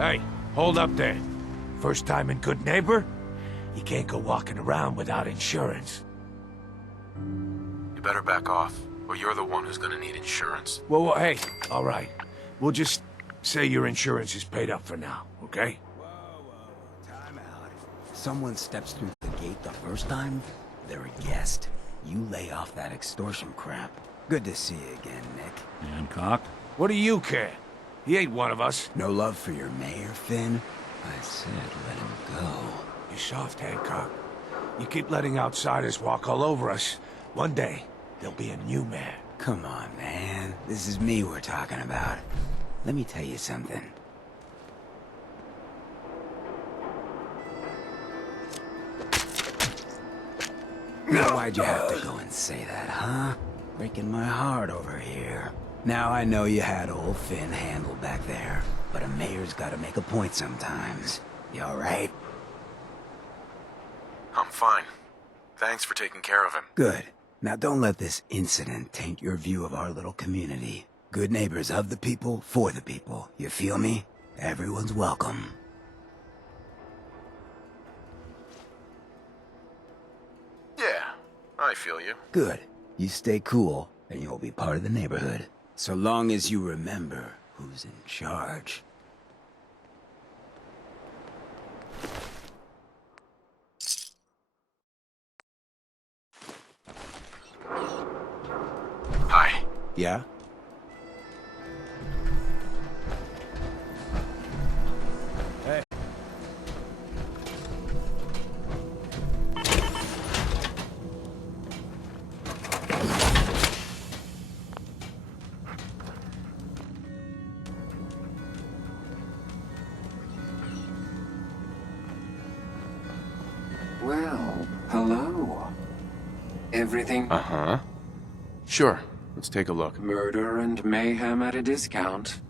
Hey, hold up there. First time in Good Neighbor? You can't go walking around without insurance. You better back off, or you're the one who's gonna need insurance. Well, hey, all right. We'll just say your insurance is paid up for now, okay? Time out. If someone steps through the gate the first time, they're a guest. You lay off that extortion crap. Good to see you again, Nick. Hancock? What do you care? He ain't one of us. No love for your mayor, Finn? I said let him go. You're soft, Hancock. You keep letting outsiders walk all over us. One day, there'll be a new mayor. Come on, man. This is me we're talking about. Let me tell you something. Now, why'd you have to go and say that, huh? Breaking my heart over here. Now I know you had old Finn handled back there, but a mayor's gotta make a point sometimes. You alright? I'm fine. Thanks for taking care of him. Good. Now don't let this incident taint your view of our little community. Good neighbors of the people, for the people. You feel me? Everyone's welcome. Yeah, I feel you. Good. You stay cool, and you'll be part of the neighborhood. So long as you remember who's in charge. Hi. Yeah? Hey. Well, hello. Everything Uh-huh. Sure, let's take a look. murder and mayhem at a discount.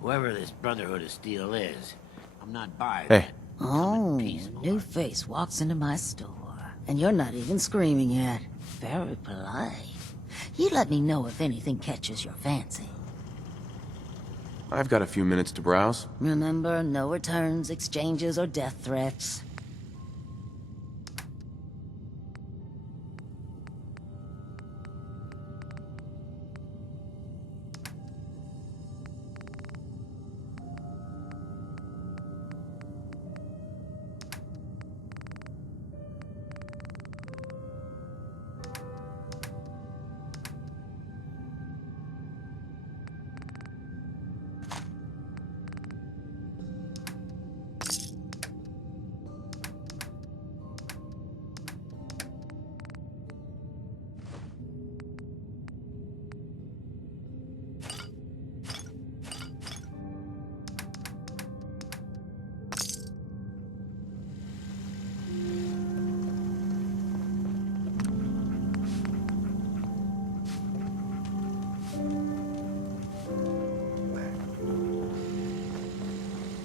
Whoever this Brotherhood of Steel is, I'm not buying Hey. it. Oh, Coming peace, new boy. face walks into my store, and you're not even screaming yet. Very polite. You let me know if anything catches your fancy. I've got a few minutes to browse. Remember, no returns, exchanges, or death threats.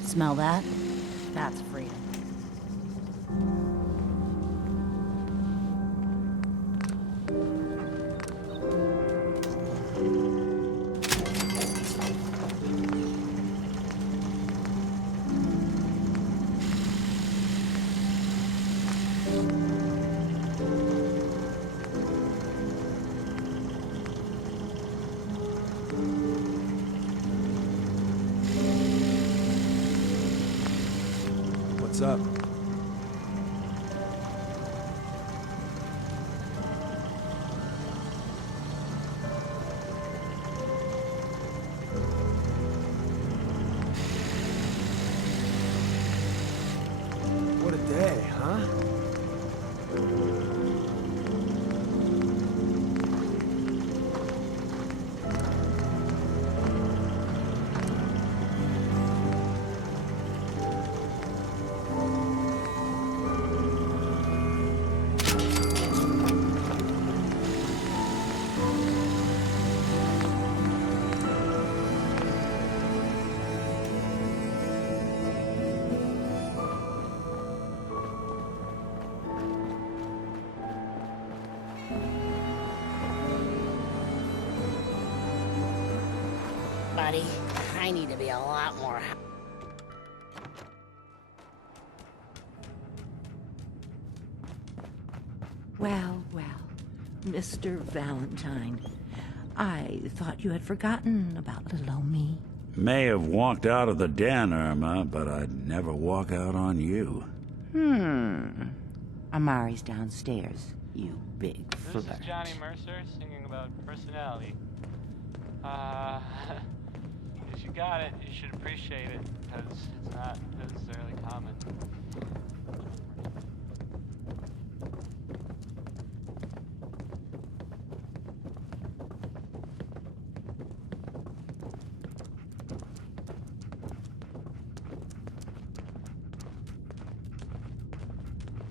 Smell that? That's freedom. What's up? What a day, huh? Buddy, I need to be a lot more... Well, well, Mr. Valentine, I thought you had forgotten about little old me. May have walked out of the den, Irma, but I'd never walk out on you. Amari's downstairs, you big flirt. This is Johnny Mercer singing about personality. If you got it, you should appreciate it, because it's not necessarily common.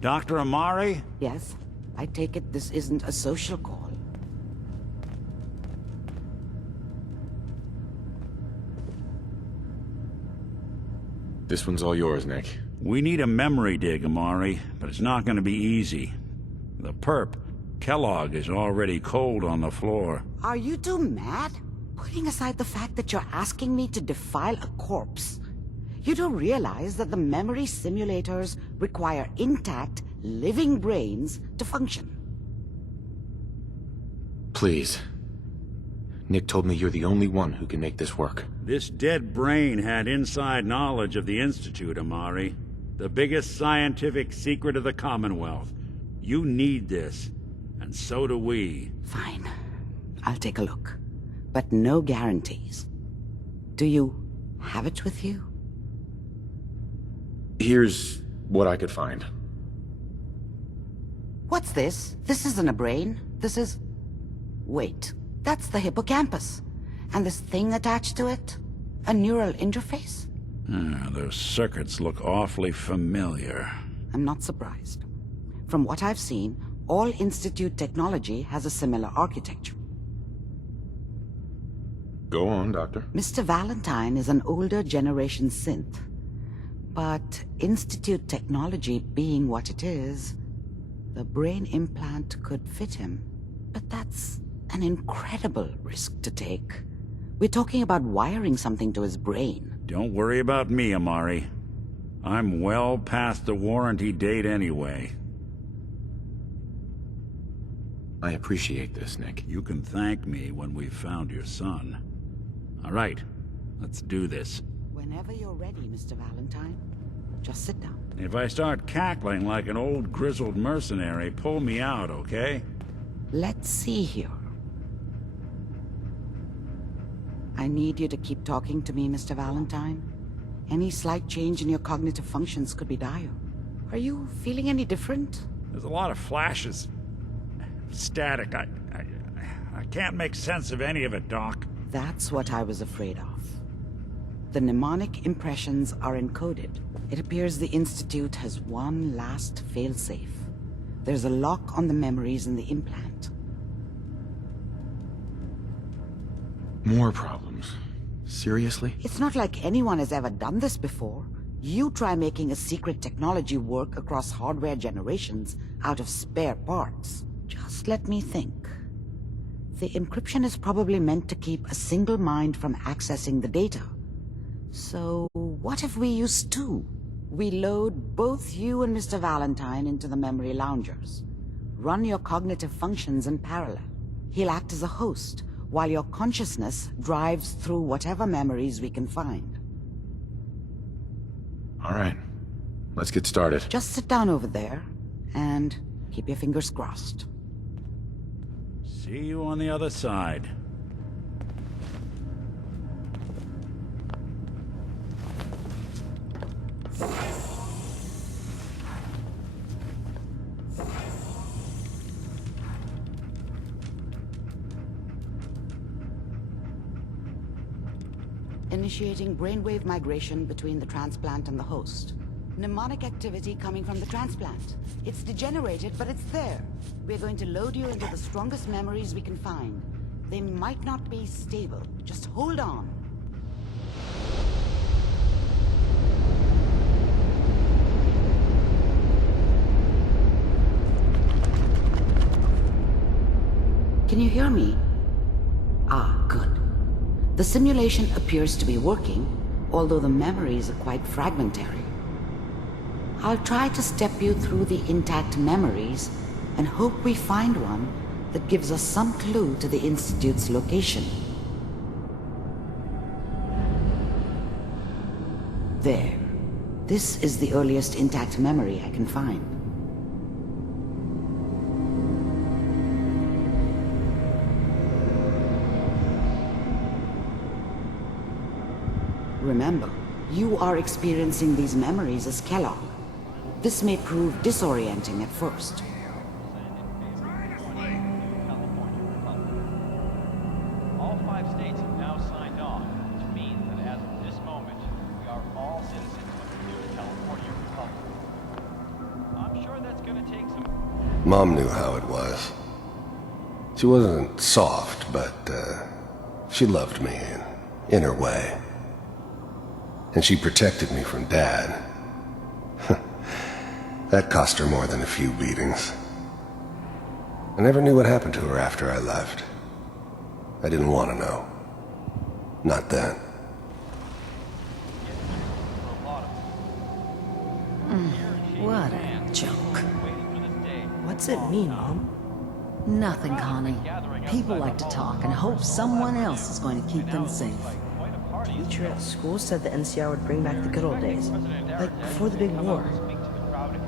Dr. Amari? Yes, I take it this isn't a social call. This one's all yours, Nick. We need a memory dig, Amari, but it's not going to be easy. The perp, Kellogg, is already cold on the floor. Are you two mad? Putting aside the fact that you're asking me to defile a corpse, you do realize that the memory simulators require intact, living brains to function. Please. Nick told me you're the only one who can make this work. This dead brain had inside knowledge of the Institute, Amari. The biggest scientific secret of the Commonwealth. You need this, and so do we. Fine. I'll take a look. But no guarantees. Do you have it with you? Here's what I could find. What's this? This isn't a brain. This is... Wait. That's the hippocampus. And this thing attached to it? A neural interface? Those circuits look awfully familiar. I'm not surprised. From what I've seen, all Institute technology has a similar architecture. Go on, Doctor. Mr. Valentine is an older generation synth. But Institute technology being what it is, the brain implant could fit him. But that's an incredible risk to take. We're talking about wiring something to his brain. Don't worry about me, Amari. I'm well past the warranty date anyway. I appreciate this, Nick. You can thank me when we've found your son. All right, let's do this. Whenever you're ready, Mr. Valentine, just sit down. If I start cackling like an old grizzled mercenary, pull me out, okay? Let's see here. I need you to keep talking to me, Mr. Valentine. Any slight change in your cognitive functions could be dire. Are you feeling any different? There's a lot of flashes. Static. I can't make sense of any of it, Doc. That's what I was afraid of. The mnemonic impressions are encoded. It appears the Institute has one last failsafe. There's a lock on the memories in the implant. More problems. Seriously? It's not like anyone has ever done this before. You try making a secret technology work across hardware generations out of spare parts. Just let me think. The encryption is probably meant to keep a single mind from accessing the data. So, what if we use two? We load both you and Mr. Valentine into the memory loungers. Run your cognitive functions in parallel. He'll act as a host, while your consciousness drives through whatever memories we can find. All right. Let's get started. Just sit down over there and keep your fingers crossed. See you on the other side. Initiating brainwave migration between the transplant and the host. Mnemonic activity coming from the transplant. It's degenerated, but it's there. We're going to load you into the strongest memories we can find. They might not be stable. Just hold on. Can you hear me? Ah, good. The simulation appears to be working, although the memories are quite fragmentary. I'll try to step you through the intact memories and hope we find one that gives us some clue to the Institute's location. There. This is the earliest intact memory I can find. Remember, you are experiencing these memories as Kellogg. This may prove disorienting at first. All 5 states have now signed on, which means that as of this moment, we are all citizens of the new California Republic. I'm sure that's going to take some... Mom knew how it was. She wasn't soft, but she loved me in her way. And she protected me from Dad. That cost her more than a few beatings. I never knew what happened to her after I left. I didn't want to know. Not then. What a joke. What's it mean, Mom? Nothing, Connie. People like to talk and hope someone else is going to keep them safe. Teacher at school said the NCR would bring back the good old days. Like before the big war.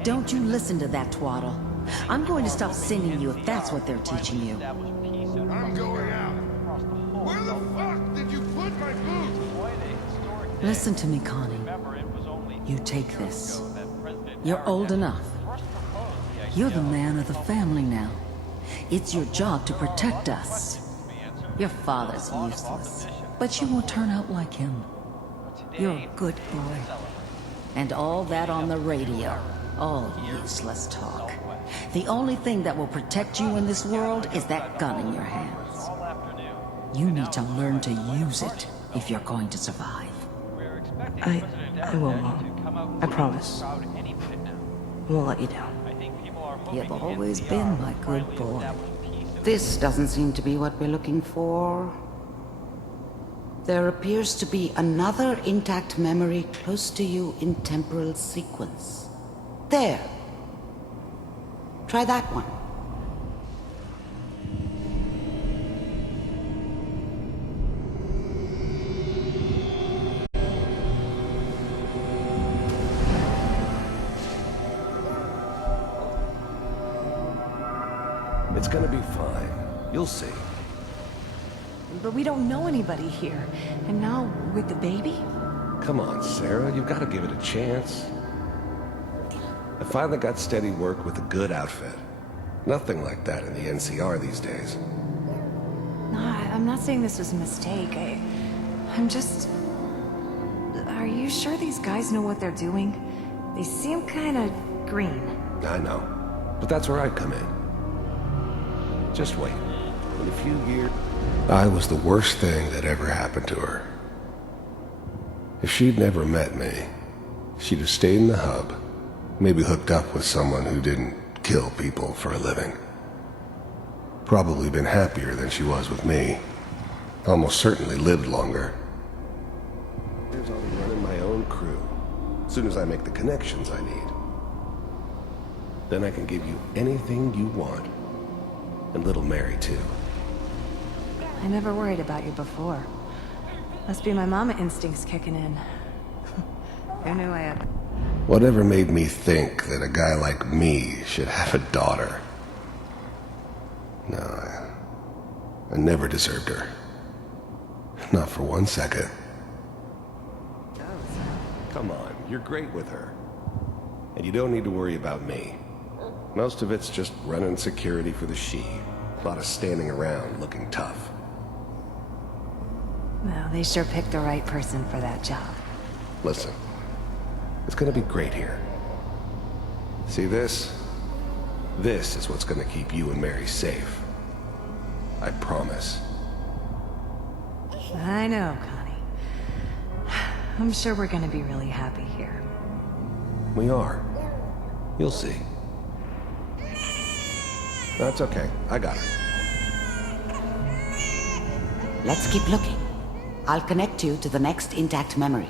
Don't you listen to that twaddle. I'm going to stop singing you if that's what they're teaching you. I'm going out. Where the fuck did you put my boots? Listen to me, Connie. You take this. You're old enough. You're the man of the family now. It's your job to protect us. Your father's useless, but you won't turn out like him. You're a good boy. And all that on the radio. All useless talk. The only thing that will protect you in this world is that gun in your hands. You need to learn to use it if you're going to survive. I will, Mom. I promise. I won't let you down. You've always been my good boy. This doesn't seem to be what we're looking for. There appears to be another intact memory close to you in temporal sequence. There. Try that one. It's gonna be fine. You'll see. But we don't know anybody here. And now, with the baby? Come on, Sarah. You've got to give it a chance. I finally got steady work with a good outfit. Nothing like that in the NCR these days. No, I'm not saying this was a mistake. I'm just... Are you sure these guys know what they're doing? They seem kind of green. I know. But that's where I come in. Just wait. In a few years... I was the worst thing that ever happened to her. If she'd never met me, she'd have stayed in the hub, maybe hooked up with someone who didn't kill people for a living. Probably been happier than she was with me. Almost certainly lived longer. I'll be running my own crew. As soon as I make the connections I need. Then I can give you anything you want. And little Mary, too. I never worried about you before. Must be my mama instincts kicking in. Who knew I had... Whatever made me think that a guy like me should have a daughter? No, I never deserved her. Not for 1 second. Come on, you're great with her. And you don't need to worry about me. Most of it's just running security for the she. A lot of standing around looking tough. Well, they sure picked the right person for that job. Listen, it's gonna be great here. See this? This is what's gonna keep you and Mary safe. I promise. I know, Connie. I'm sure we're gonna be really happy here. We are. You'll see. That's okay. I got it. Let's keep looking. I'll connect you to the next intact memory.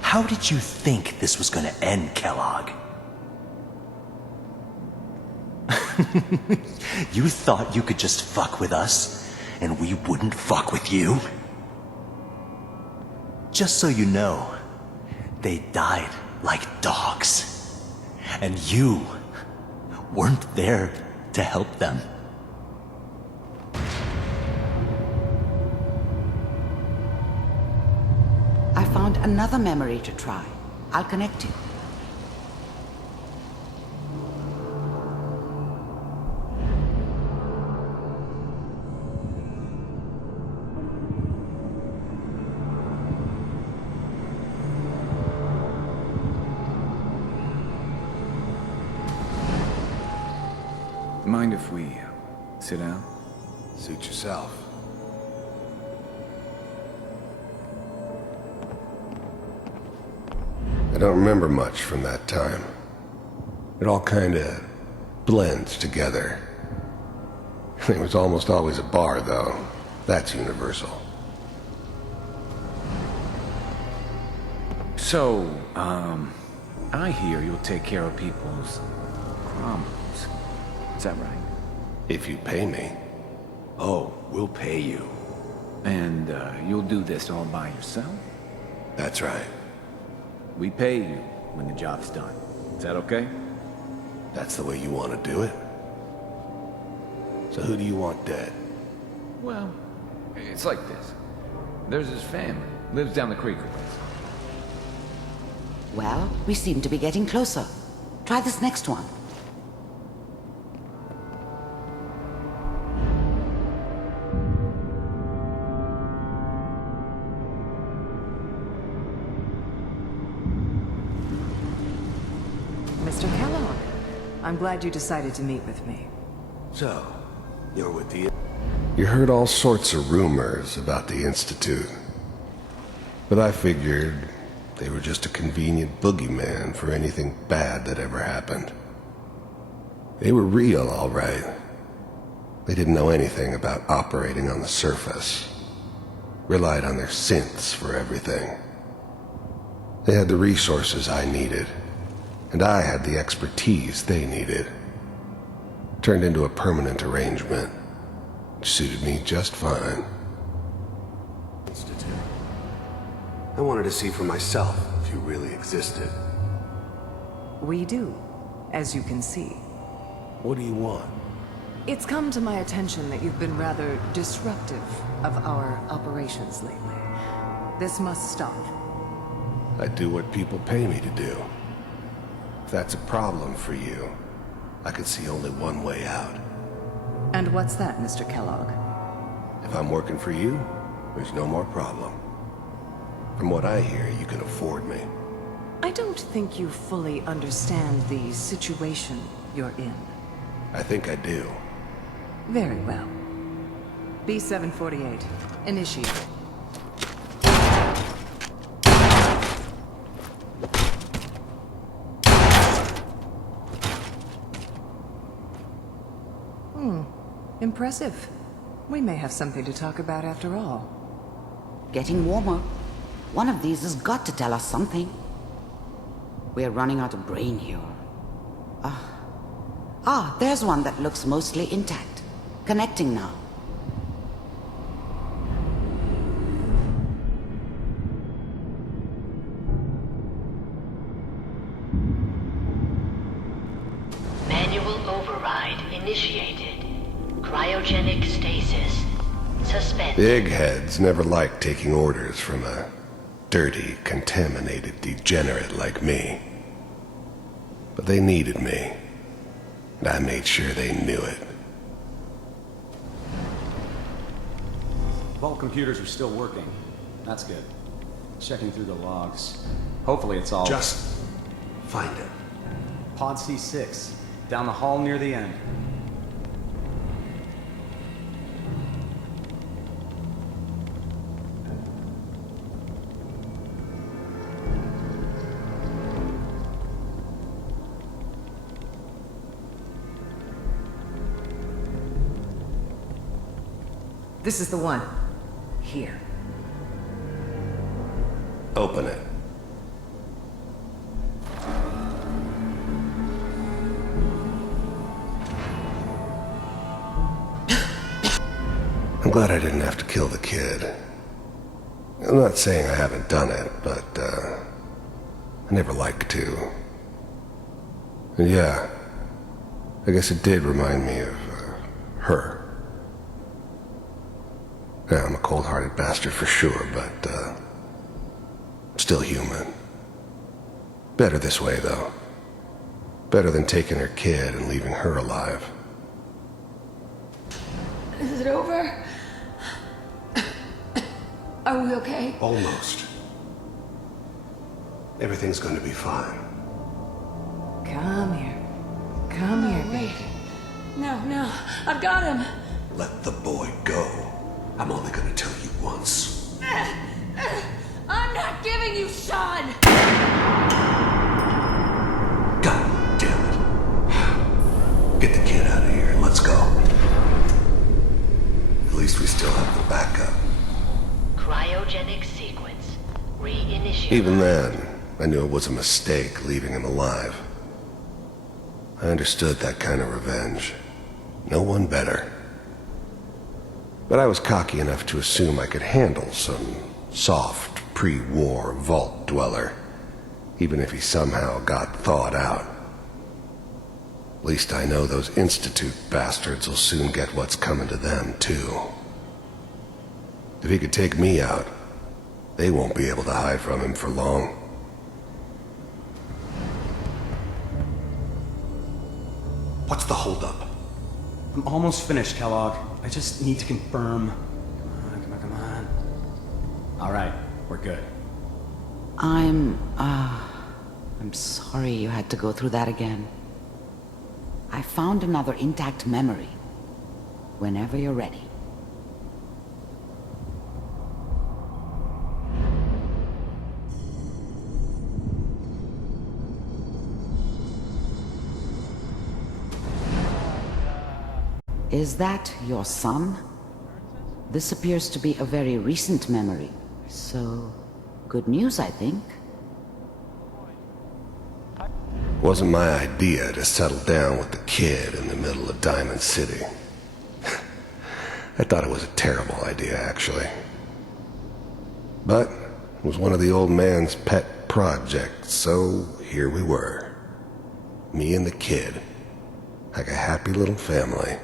How did you think this was gonna end, Kellogg? You thought you could just fuck with us, and we wouldn't fuck with you? Just so you know, they died like dogs. And you weren't there to help them. I found another memory to try. I'll connect you. Mind if we sit down? Suit yourself. I don't remember much from that time. It all kinda blends together. There was almost always a bar, though. That's universal. So, I hear you'll take care of people's problems. Is that right? If you pay me. Oh, we'll pay you. And, you'll do this all by yourself? That's right. We pay you when the job's done. Is that okay? That's the way you want to do it? So who do you want dead? Well, it's like this. There's his family. Lives down the creek with us. Well, we seem to be getting closer. Try this next one. Mr. Kellogg, I'm glad you decided to meet with me. So, you're with the... You heard all sorts of rumors about the Institute. But I figured they were just a convenient boogeyman for anything bad that ever happened. They were real, all right. They didn't know anything about operating on the surface. Relied on their synths for everything. They had the resources I needed. And I had the expertise they needed. Turned into a permanent arrangement, which suited me just fine. Institute. I wanted to see for myself if you really existed. We do, as you can see. What do you want? It's come to my attention that you've been rather disruptive of our operations lately. This must stop. I do what people pay me to do. If that's a problem for you, I could see only one way out. And what's that, Mr. Kellogg? If I'm working for you, there's no more problem. From what I hear, you can afford me. I don't think you fully understand the situation you're in. I think I do. Very well. B-748, initiate. Impressive. We may have something to talk about after all. Getting warmer. One of these has got to tell us something. We're running out of brain here. There's one that looks mostly intact. Connecting now. Manual override initiated. Cryogenic stasis suspended. Big heads never liked taking orders from a dirty, contaminated degenerate like me. But they needed me, and I made sure they knew it. Vault computers are still working. That's good. Checking through the logs. Hopefully it's all... Just find it. Pod C6. Down the hall near the end. This is the one. Here. Open it. I'm glad I didn't have to kill the kid. I'm not saying I haven't done it, but, I never liked to. And yeah, I guess it did remind me of, her. Yeah, I'm a cold-hearted bastard for sure, but, still human. Better this way, though. Better than taking her kid and leaving her alive. Is it over? Are we okay? Almost. Everything's gonna be fine. Come here. Come here, Wait. No. I've got him. Let the boy go. I'm only gonna tell you once. I'm not giving you Sean! God damn it. Get the kid out of here and let's go. At least we still have the backup. Cryogenic sequence reinitiated. Even then, I knew it was a mistake leaving him alive. I understood that kind of revenge. No one better. But I was cocky enough to assume I could handle some soft, pre-war vault dweller, even if he somehow got thawed out. At least I know those Institute bastards will soon get what's coming to them, too. If he could take me out, they won't be able to hide from him for long. What's the holdup? I'm almost finished, Kellogg. I just need to confirm. Come on. All right, we're good. I'm sorry you had to go through that again. I found another intact memory. Whenever you're ready. Is that your son? This appears to be a very recent memory, so good news, I think. Wasn't my idea to settle down with the kid in the middle of Diamond City. I thought it was a terrible idea, actually. But it was one of the old man's pet projects, so here we were. Me and the kid, like a happy little family.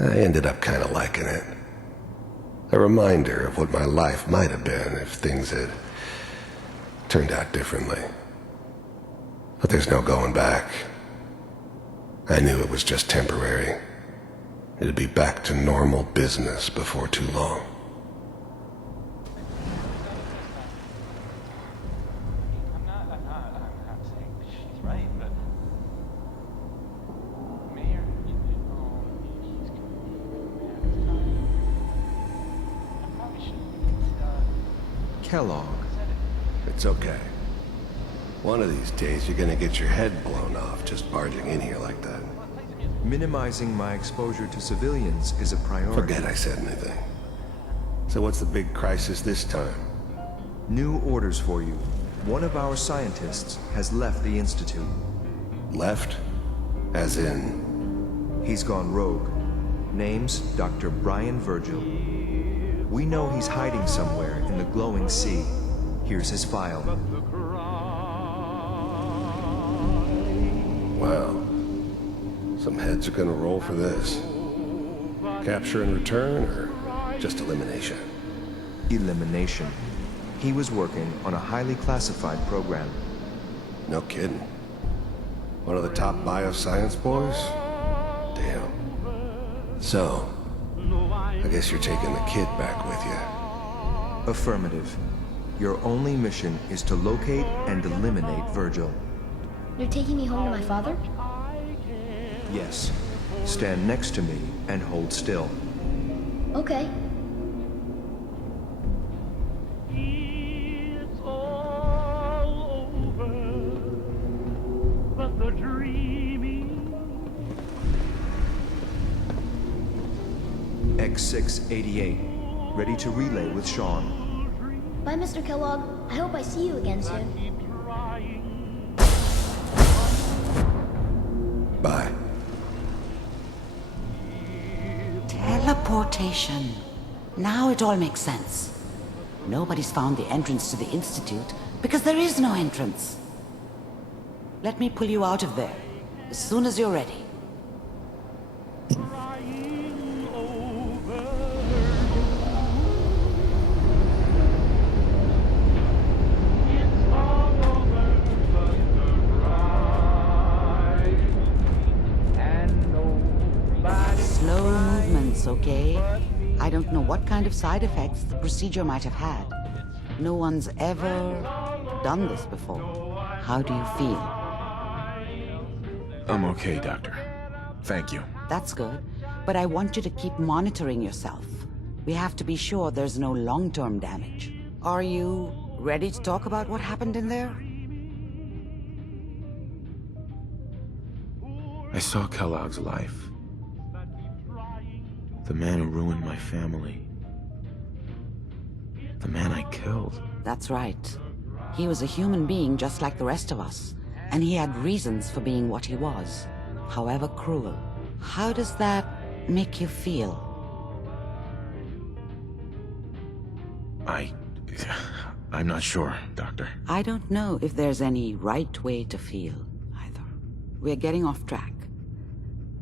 I ended up kind of liking it. A reminder of what my life might have been if things had turned out differently. But there's no going back. I knew it was just temporary. It'd be back to normal business before too long. I'm not saying she's right, but Mayor, he's gonna be I probably shouldn't. Kellogg. It's okay. One of these days you're gonna get your head blown off just barging in here like that. Minimizing my exposure to civilians is a priority. Forget I said anything. So what's the big crisis this time? New orders for you. One of our scientists has left the Institute. Left? As in... He's gone rogue. Name's Dr. Brian Virgil. We know he's hiding somewhere in the glowing sea. Here's his file. Wow. Some heads are gonna roll for this. Capture and return, or just elimination? Elimination. He was working on a highly classified program. No kidding. One of the top bioscience boys? Damn. So, I guess you're taking the kid back with you. Affirmative. Your only mission is to locate and eliminate Virgil. You're taking me home to my father? Yes. Stand next to me and hold still. Okay. X688. Ready to relay with Sean. Bye, Mr. Kellogg. I hope I see you again soon. Bye. Teleportation. Now it all makes sense. Nobody's found the entrance to the Institute because there is no entrance. Let me pull you out of there as soon as you're ready. Slow movements, okay? I don't know what kind of side effects the procedure might have had. No one's ever done this before. How do you feel? I'm okay, Doctor. Thank you. That's good, but I want you to keep monitoring yourself. We have to be sure there's no long-term damage. Are you ready to talk about what happened in there? I saw Kellogg's life. The man who ruined my family. The man I killed. That's right. He was a human being just like the rest of us, and he had reasons for being what he was, however cruel. How does that make you feel? I'm not sure, Doctor. I don't know if there's any right way to feel, either. We're getting off track.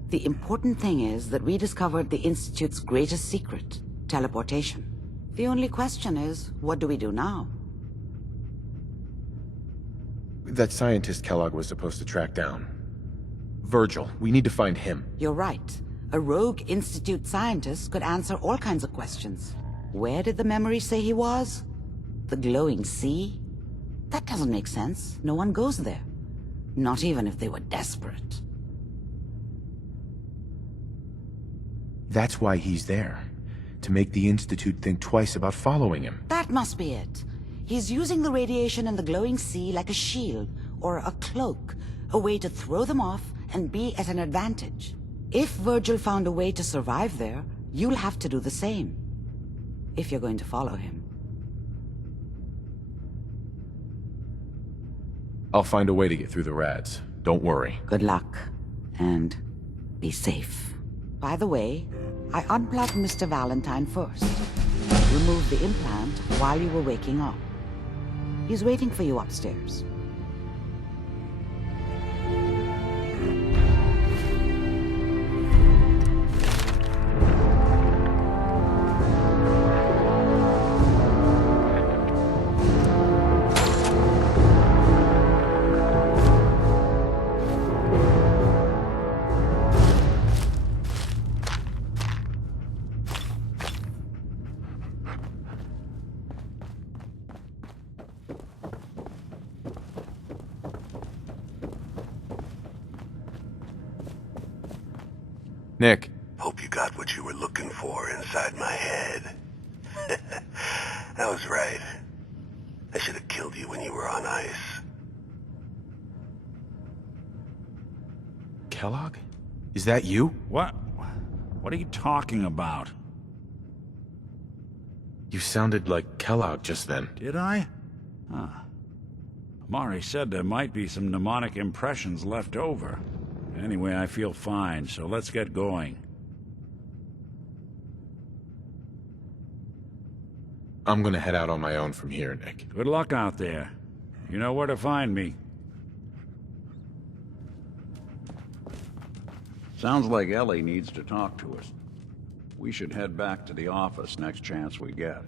The important thing is that we discovered the Institute's greatest secret, teleportation. The only question is, what do we do now? That scientist Kellogg was supposed to track down. Virgil, we need to find him. You're right. A rogue Institute scientist could answer all kinds of questions. Where did the memory say he was? The glowing sea? That doesn't make sense. No one goes there. Not even if they were desperate. That's why he's there. To make the Institute think twice about following him. That must be it. He's using the radiation in the glowing sea like a shield or a cloak, a way to throw them off and be at an advantage. If Virgil found a way to survive there, you'll have to do the same. If you're going to follow him. I'll find a way to get through the rads. Don't worry. Good luck. And be safe. By the way, I unplugged Mr. Valentine first. Removed the implant while you were waking up. He's waiting for you upstairs. Nick. Hope you got what you were looking for inside my head. I was right. I should have killed you when you were on ice. Kellogg? Is that you? What? What are you talking about? You sounded like Kellogg just then. Did I? Huh. Amari said there might be some mnemonic impressions left over. Anyway, I feel fine, so let's get going. I'm gonna head out on my own from here, Nick. Good luck out there. You know where to find me. Sounds like Ellie needs to talk to us. We should head back to the office next chance we get.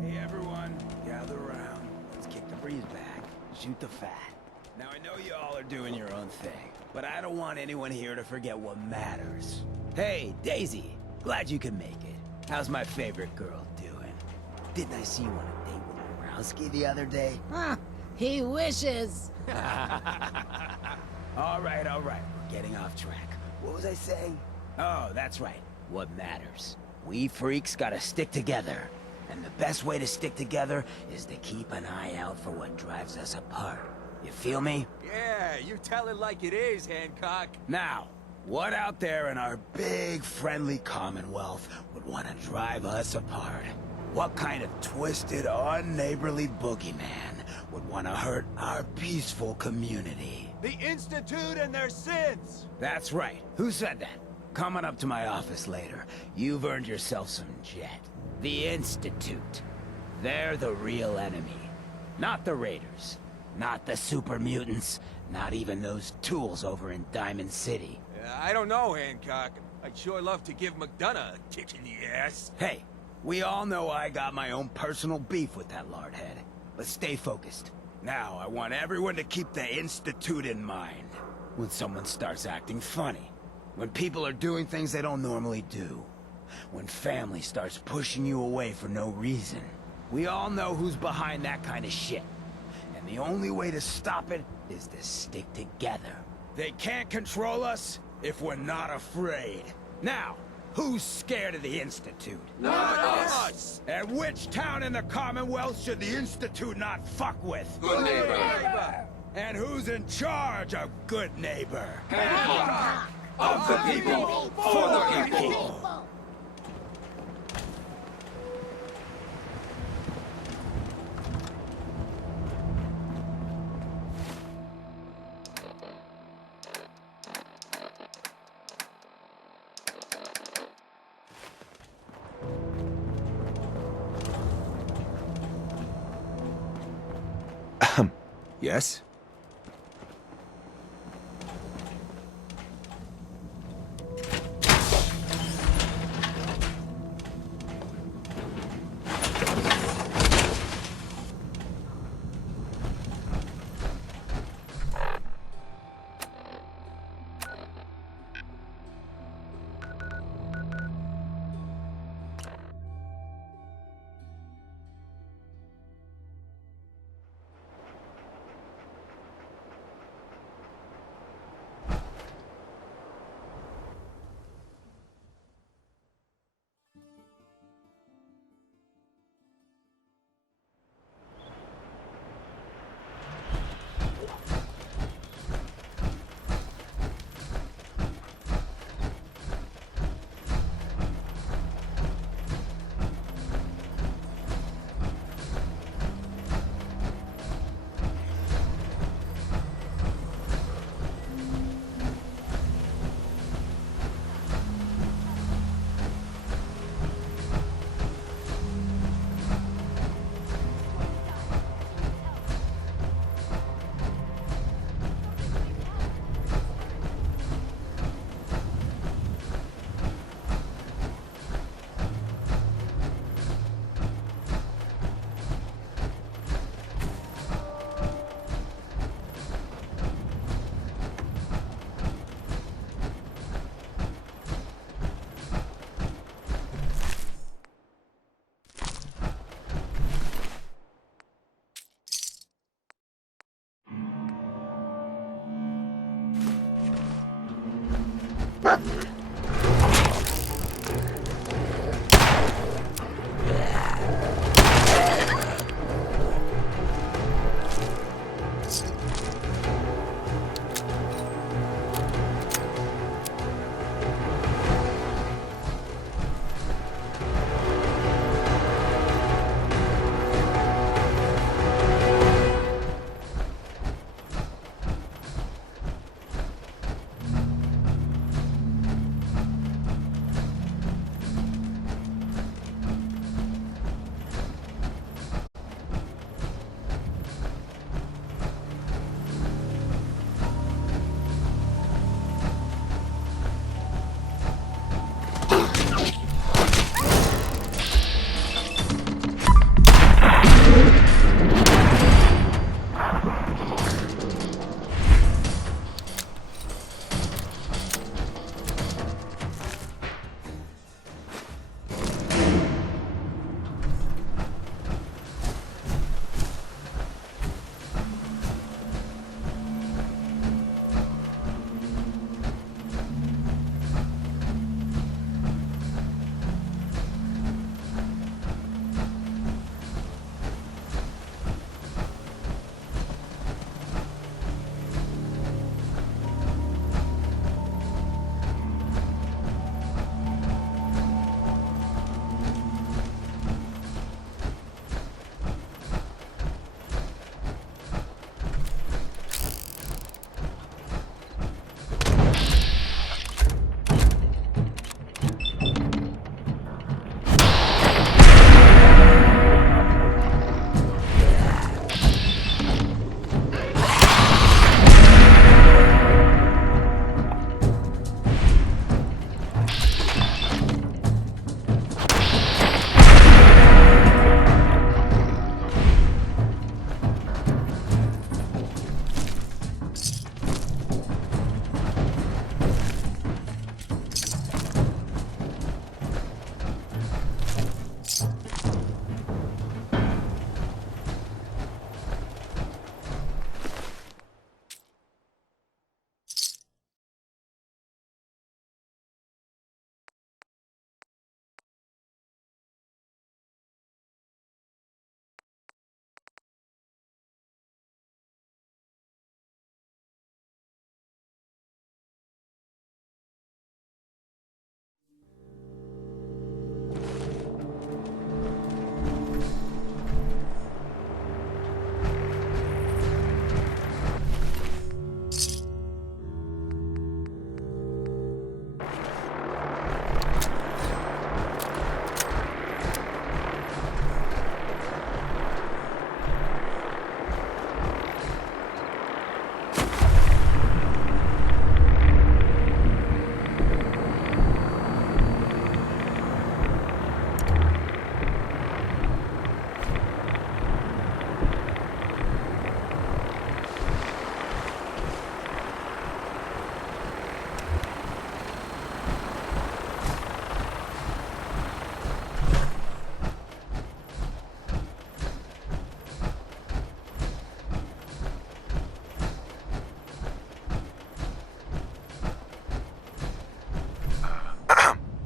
Hey everyone, gather around. Let's kick the breeze back. Shoot the fat. Now I know you all are doing your own thing, but I don't want anyone here to forget what matters. Hey, Daisy. Glad you can make it. How's my favorite girl doing? Didn't I see you on a date with Borowski the other day? Huh, he wishes. All right, we're getting off track. What was I saying? Oh, that's right. What matters. We freaks gotta stick together. And the best way to stick together is to keep an eye out for what drives us apart. You feel me? Yeah, you tell it like it is, Hancock. Now, what out there in our big, friendly Commonwealth would want to drive us apart? What kind of twisted, unneighborly boogeyman would want to hurt our peaceful community? The Institute and their sins! That's right. Who said that? Coming up to my office later, you've earned yourself some jet. The Institute. They're the real enemy. Not the Raiders. Not the super mutants. Not even those tools over in Diamond City. I don't know, Hancock. I'd sure love to give McDonough a kick in the ass. Hey, we all know I got my own personal beef with that lardhead. But stay focused. Now, I want everyone to keep the Institute in mind. When someone starts acting funny. When people are doing things they don't normally do. When family starts pushing you away for no reason. We all know who's behind that kind of shit. And the only way to stop it is to stick together. They can't control us if we're not afraid. Now, who's scared of the Institute? Not us! And which town in the Commonwealth should the Institute not fuck with? Good neighbor! And who's in charge of good neighbor? Hancock! Of the people, for the people! Yes?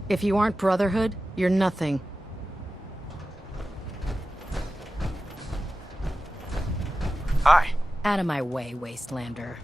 If you aren't Brotherhood, you're nothing. Hi. Out of my way, Wastelander.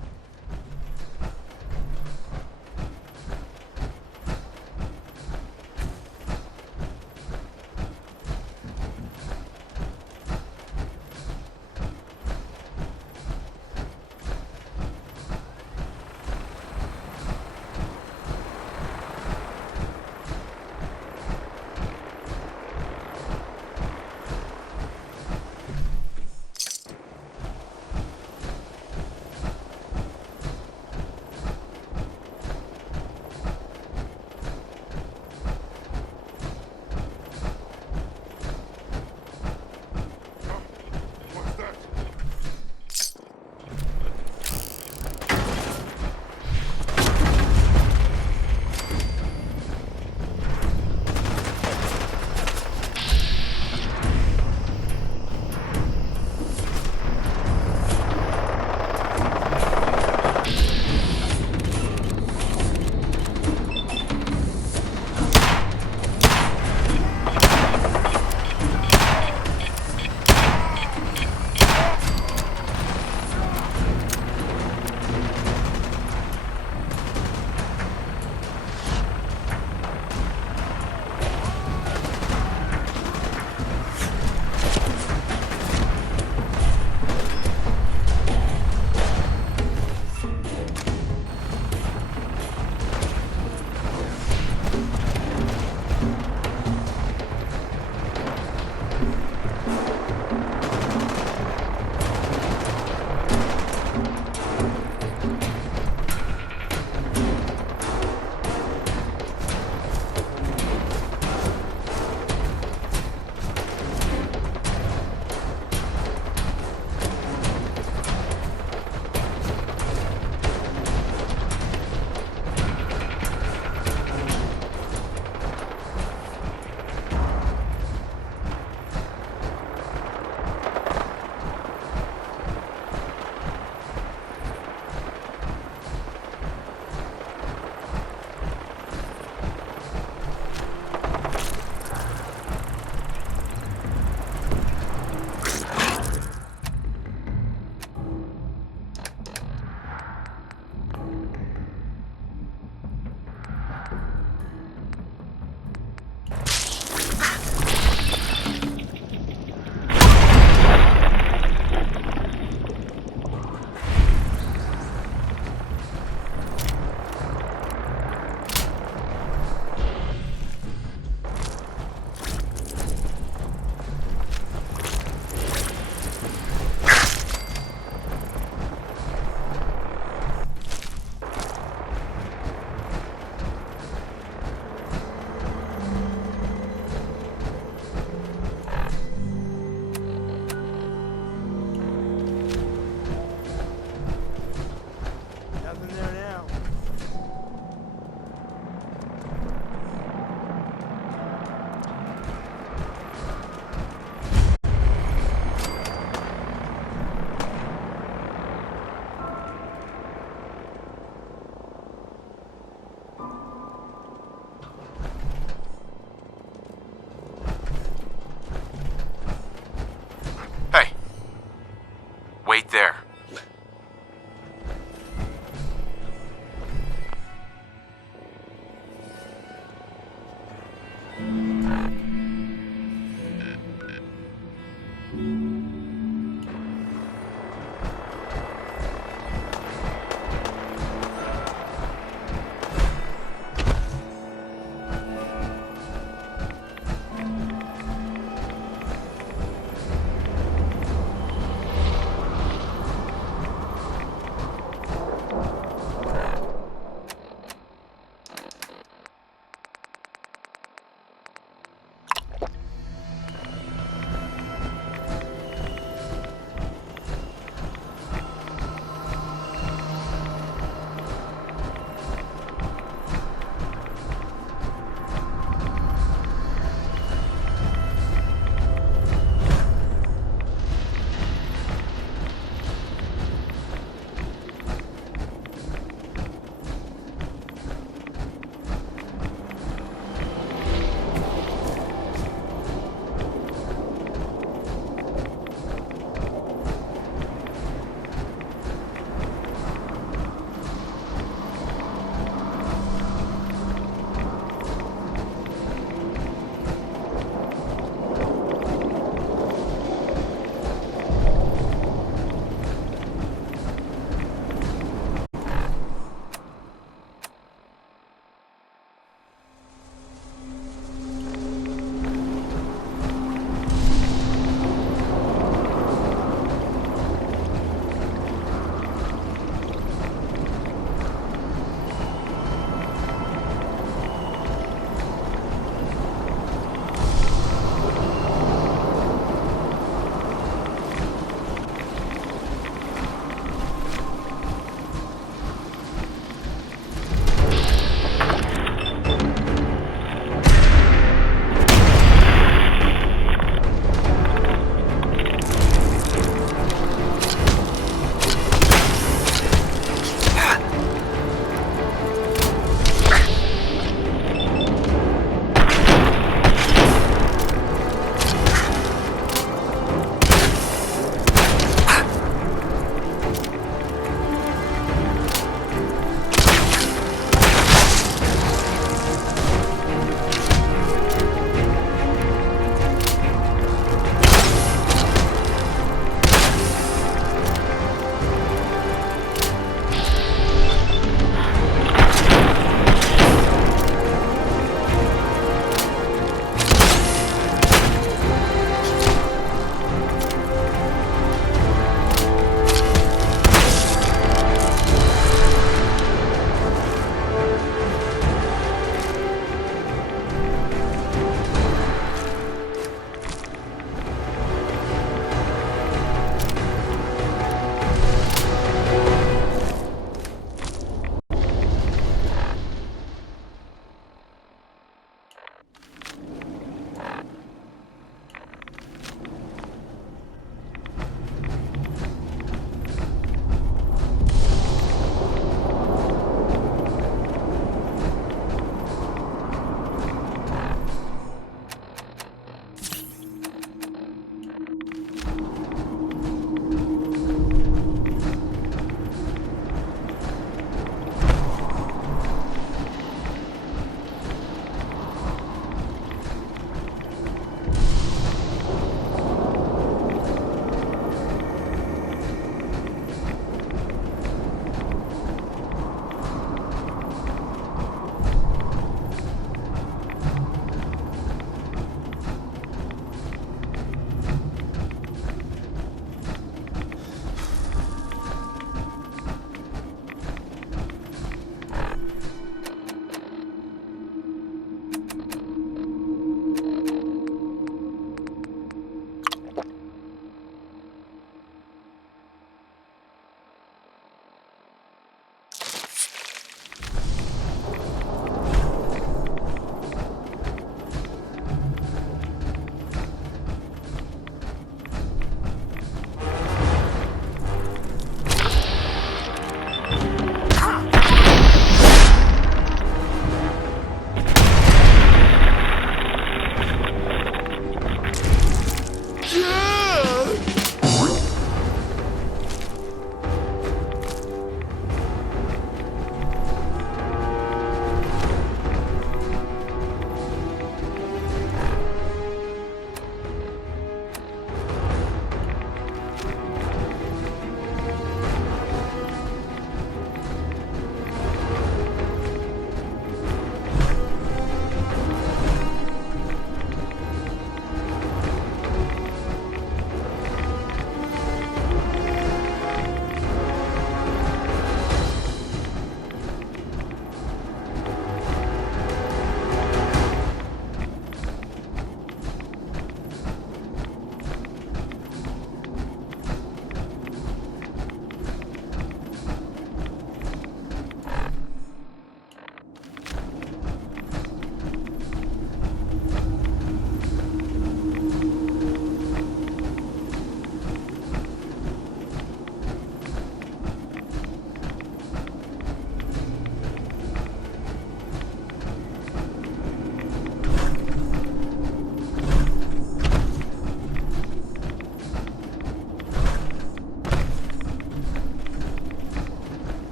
Wait there.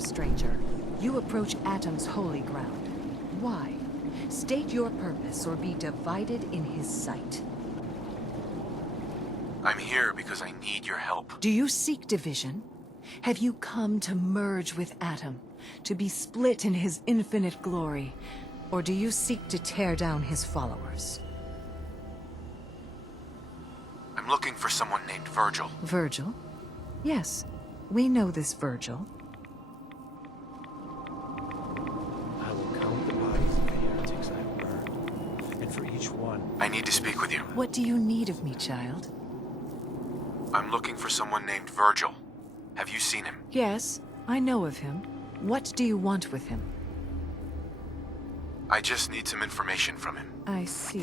stranger. You approach Atom's holy ground. Why? State your purpose or be divided in his sight. I'm here because I need your help. Do you seek division? Have you come to merge with Atom, to be split in his infinite glory? Or do you seek to tear down his followers? I'm looking for someone named Virgil. Virgil? Yes, we know this Virgil. I will count the bodies of the heretics I've burned, and for each one... I need to speak with you. What do you need of me, child? I'm looking for someone named Virgil. Have you seen him? Yes, I know of him. What do you want with him? I just need some information from him. I see.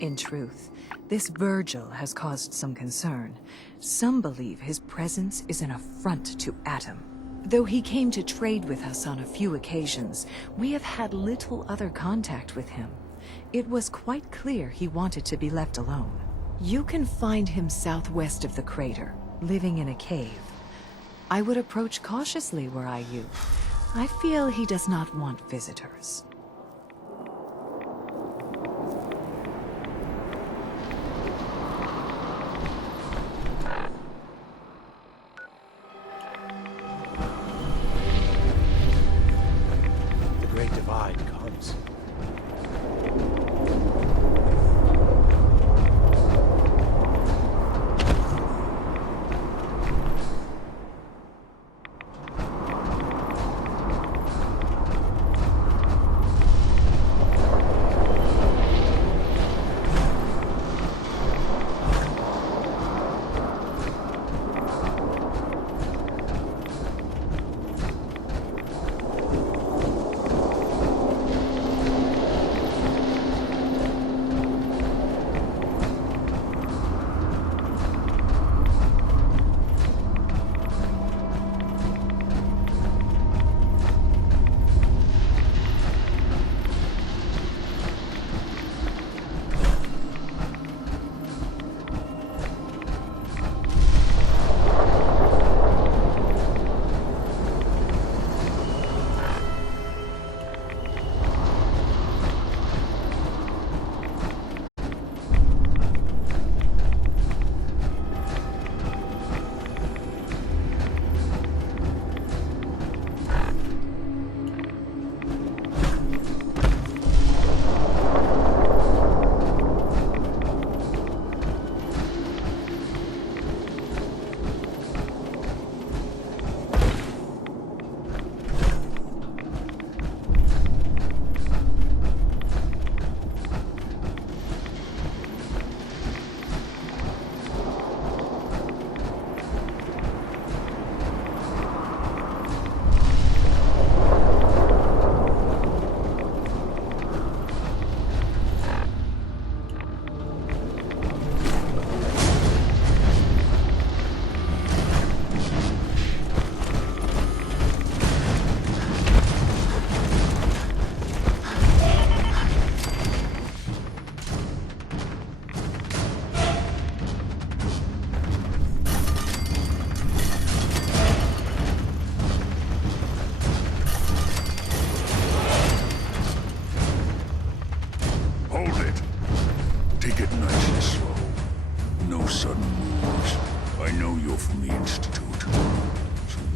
In truth, this Virgil has caused some concern. Some believe his presence is an affront to Atom. Though he came to trade with us on a few occasions, we have had little other contact with him. It was quite clear he wanted to be left alone. You can find him southwest of the crater, living in a cave. I would approach cautiously were I you. I feel he does not want visitors. The Great Divide comes.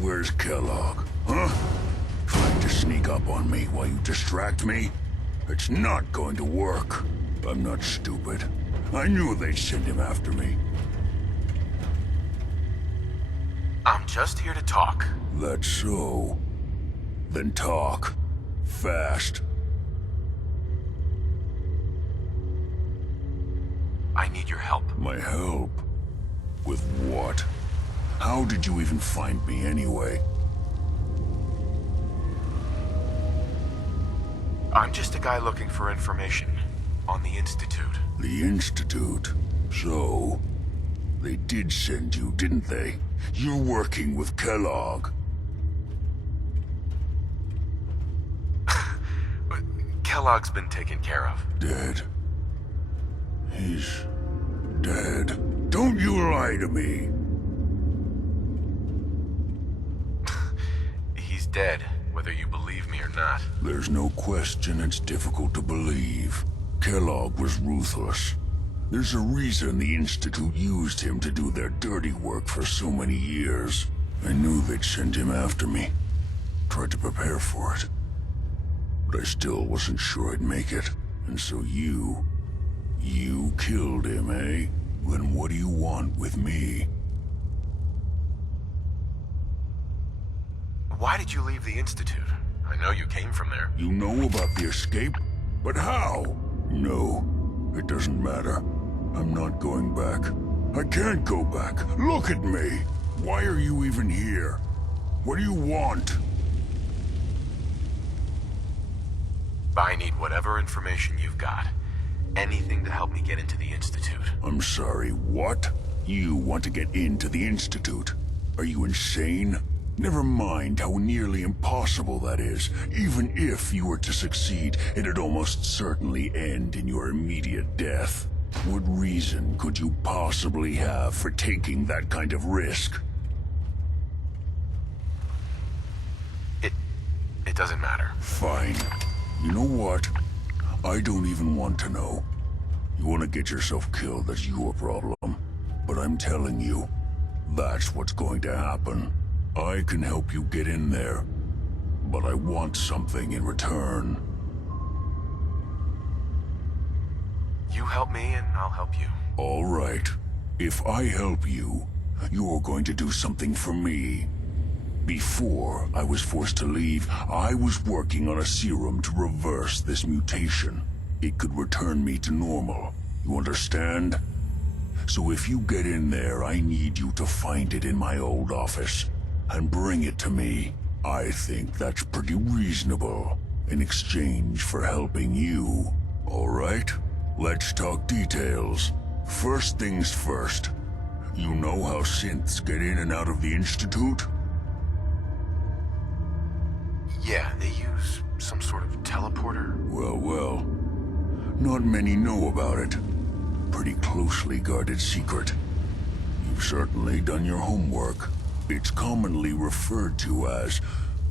Where's Kellogg? Huh? Trying to sneak up on me while you distract me? It's not going to work. I'm not stupid. I knew they'd send him after me. I'm just here to talk. That's so. Then talk. Fast. I need your help. My help? With what? How did you even find me anyway? I'm just a guy looking for information on the Institute. The Institute? So, they did send you, didn't they? You're working with Kellogg. Kellogg's been taken care of. Dead. He's dead. Don't you lie to me. He's dead, whether you believe me or not. There's no question it's difficult to believe. Kellogg was ruthless. There's a reason the Institute used him to do their dirty work for so many years. I knew they'd send him after me. Tried to prepare for it. But I still wasn't sure I'd make it. And so you killed him, eh? Then what do you want with me? Why did you leave the Institute? I know you came from there. You know about the escape? But how? No, it doesn't matter. I'm not going back. I can't go back. Look at me! Why are you even here? What do you want? I need whatever information you've got. Anything to help me get into the Institute. I'm sorry, what? You want to get into the Institute? Are you insane? Never mind how nearly impossible that is. Even if you were to succeed, it'd almost certainly end in your immediate death. What reason could you possibly have for taking that kind of risk? It doesn't matter. Fine. You know what? I don't even want to know. You want to get yourself killed, that's your problem. But I'm telling you, that's what's going to happen. I can help you get in there, but I want something in return. You help me and I'll help you. All right. If I help you, you're going to do something for me. Before I was forced to leave, I was working on a serum to reverse this mutation. It could return me to normal. You understand? So if you get in there, I need you to find it in my old office and bring it to me. I think that's pretty reasonable in exchange for helping you. All right? Let's talk details. First things first. You know how synths get in and out of the Institute? Yeah, they use some sort of teleporter. Well. Not many know about it. Pretty closely guarded secret. You've certainly done your homework. It's commonly referred to as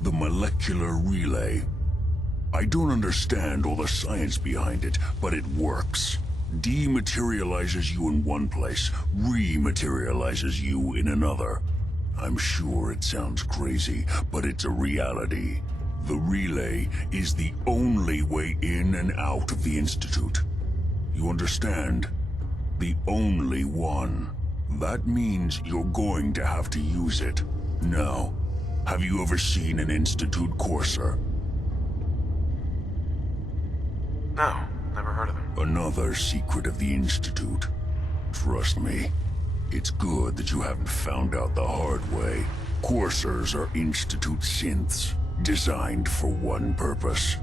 the molecular relay. I don't understand all the science behind it, but it works. Dematerializes you in one place, rematerializes you in another. I'm sure it sounds crazy, but it's a reality. The relay is the only way in and out of the Institute. You understand? The only one. That means you're going to have to use it. Now, have you ever seen an Institute courser? No, never heard of them. Another secret of the Institute. Trust me, it's good that you haven't found out the hard way. Coursers are Institute synths, designed for one purpose.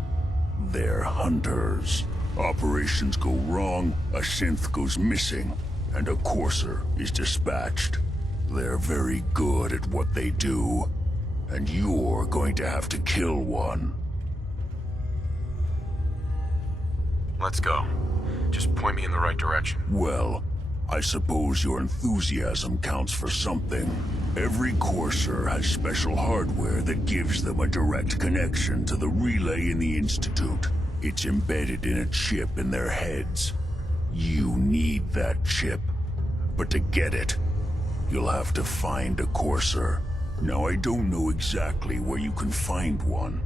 They're hunters. Operations go wrong, a synth goes missing, and a courser is dispatched. They're very good at what they do, and you're going to have to kill one. Let's go. Just point me in the right direction. Well, I suppose your enthusiasm counts for something. Every courser has special hardware that gives them a direct connection to the relay in the Institute. It's embedded in a chip in their heads. You need that chip. But to get it, you'll have to find a courser. Now, I don't know exactly where you can find one.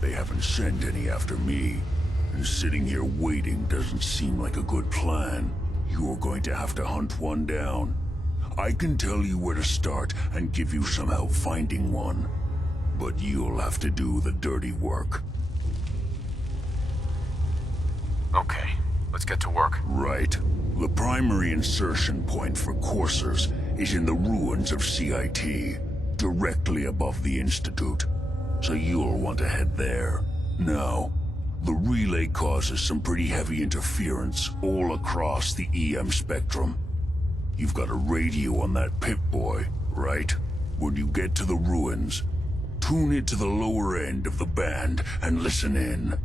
They haven't sent any after me. And sitting here waiting doesn't seem like a good plan. You're going to have to hunt one down. I can tell you where to start and give you some help finding one. But you'll have to do the dirty work. Okay, let's get to work. Right. The primary insertion point for coursers is in the ruins of CIT, directly above the Institute. So you'll want to head there. Now, the relay causes some pretty heavy interference all across the EM spectrum. You've got a radio on that Pip-Boy, right? When you get to the ruins, tune it to the lower end of the band and listen in.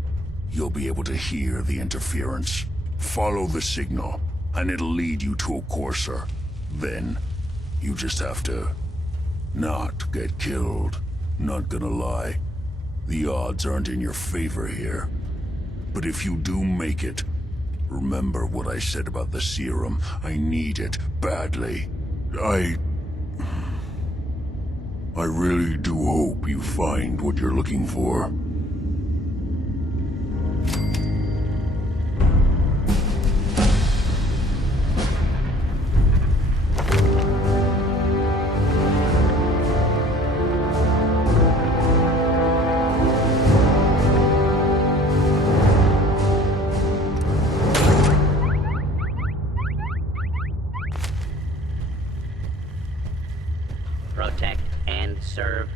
You'll be able to hear the interference. Follow the signal, and it'll lead you to a courser. Then, you just have to not get killed. Not gonna lie, The odds aren't in your favor here. But if you do make it, remember what I said about the serum. I need it badly. I really do hope you find what you're looking for. Protect and serve.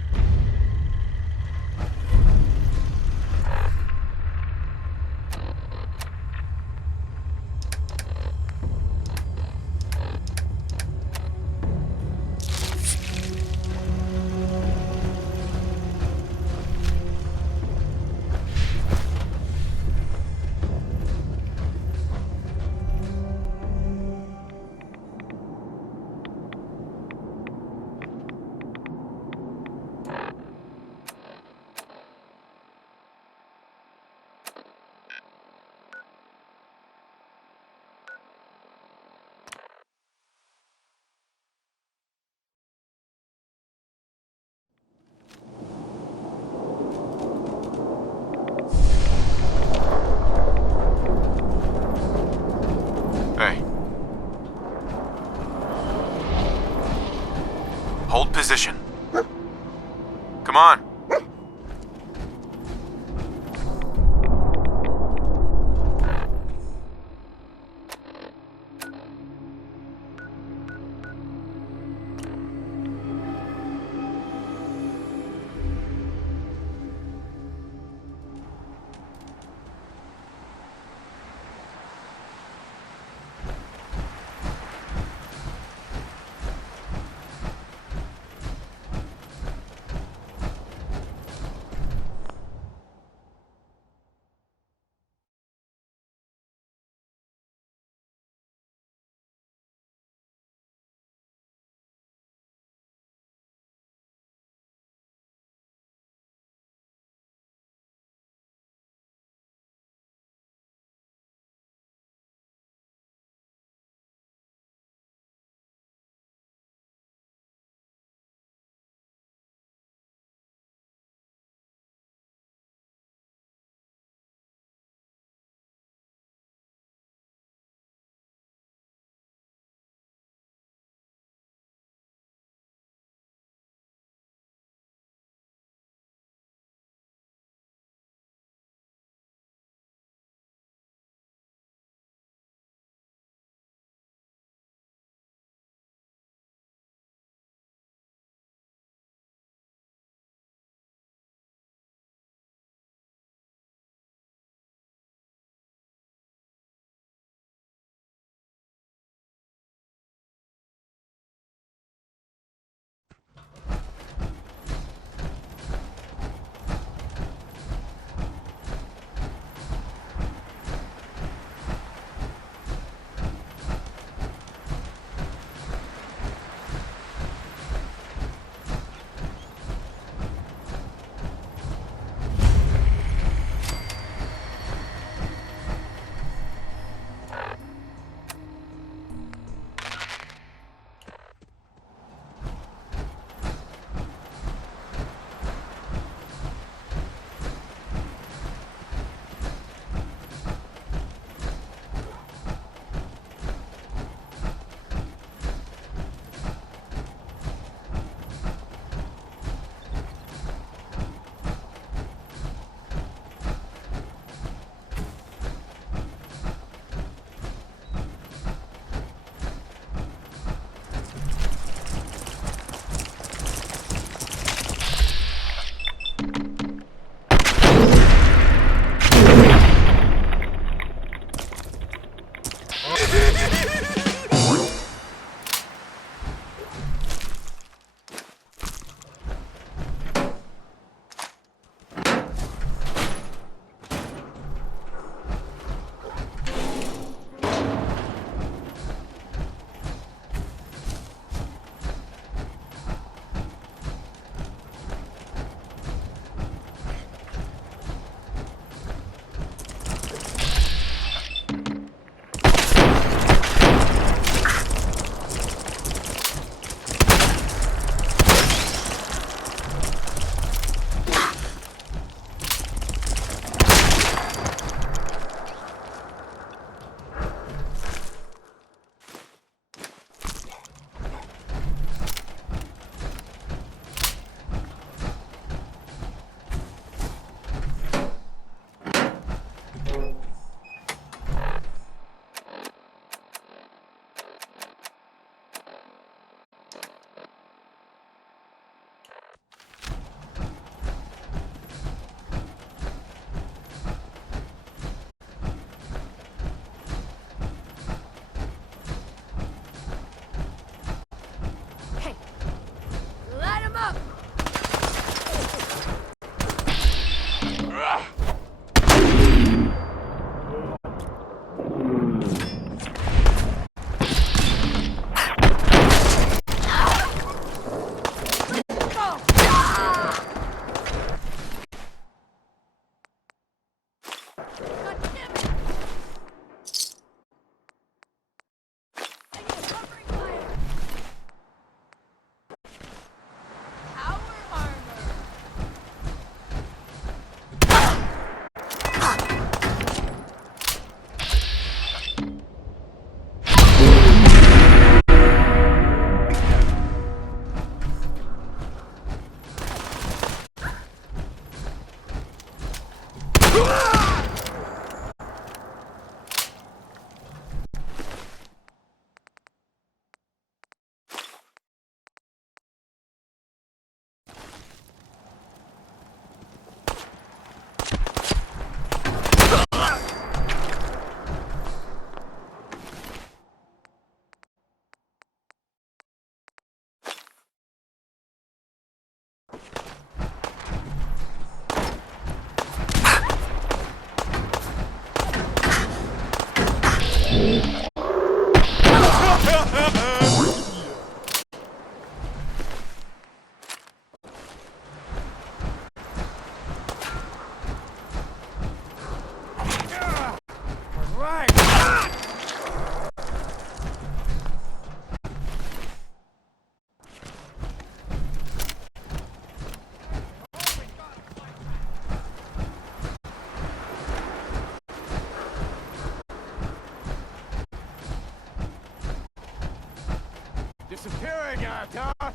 Disappearing out, huh?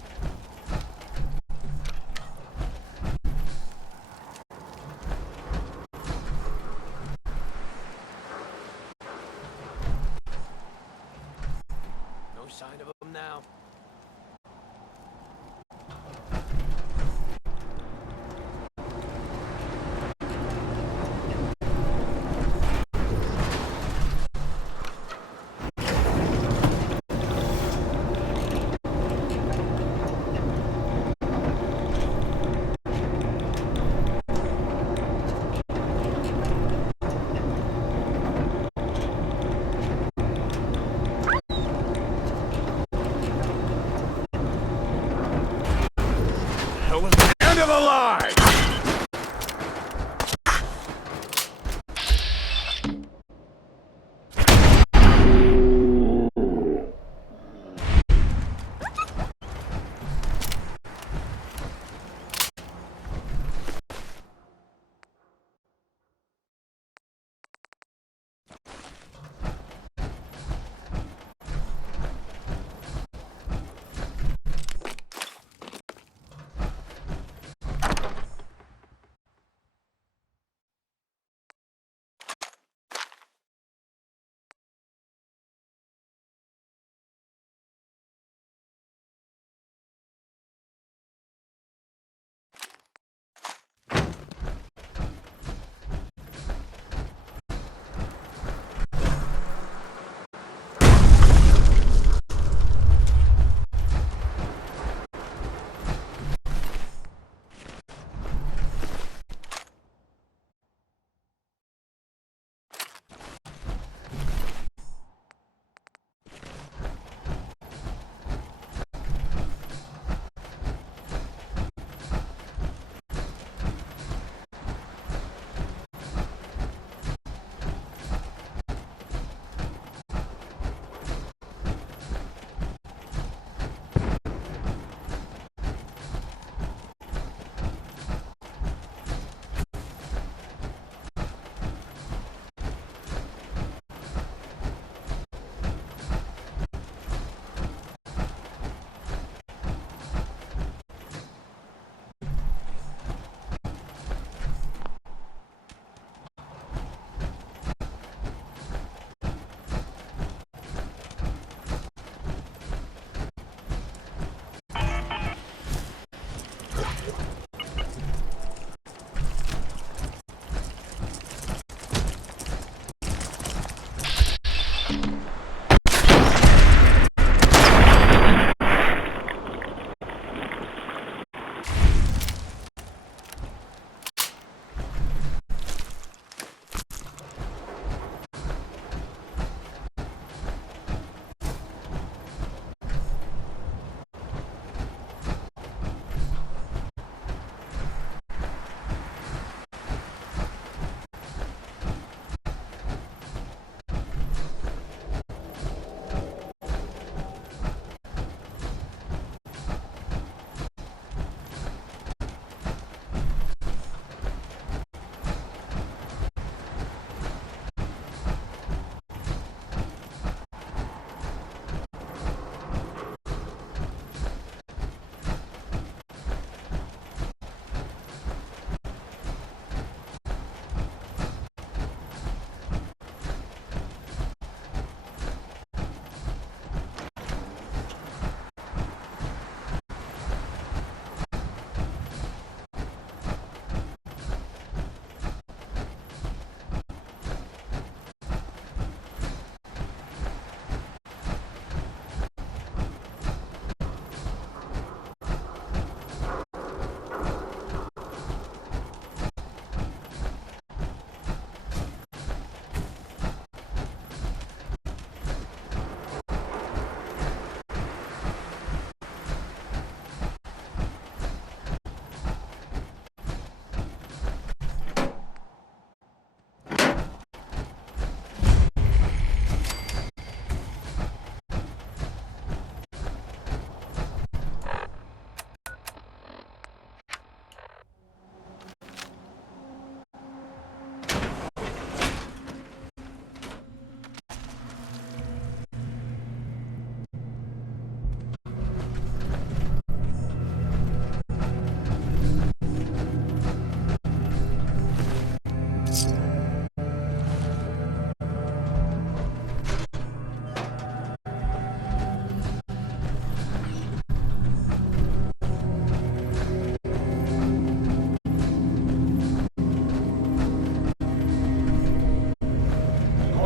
No sign of him now.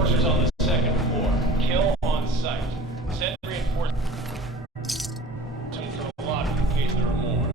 Enforcers on the second floor. Kill on site. Send reinforcements to the lobby in case there are more.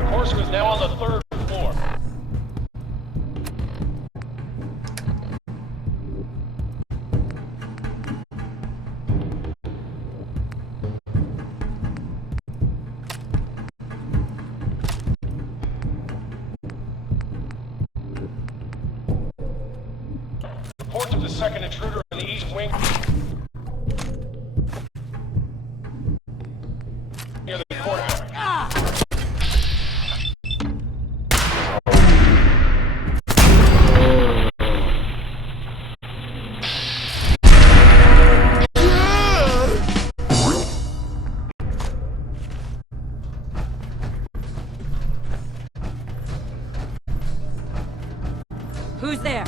Horseman's now on the third floor. Report to the second intruder in the east wing. Near the courtyard. Who's there?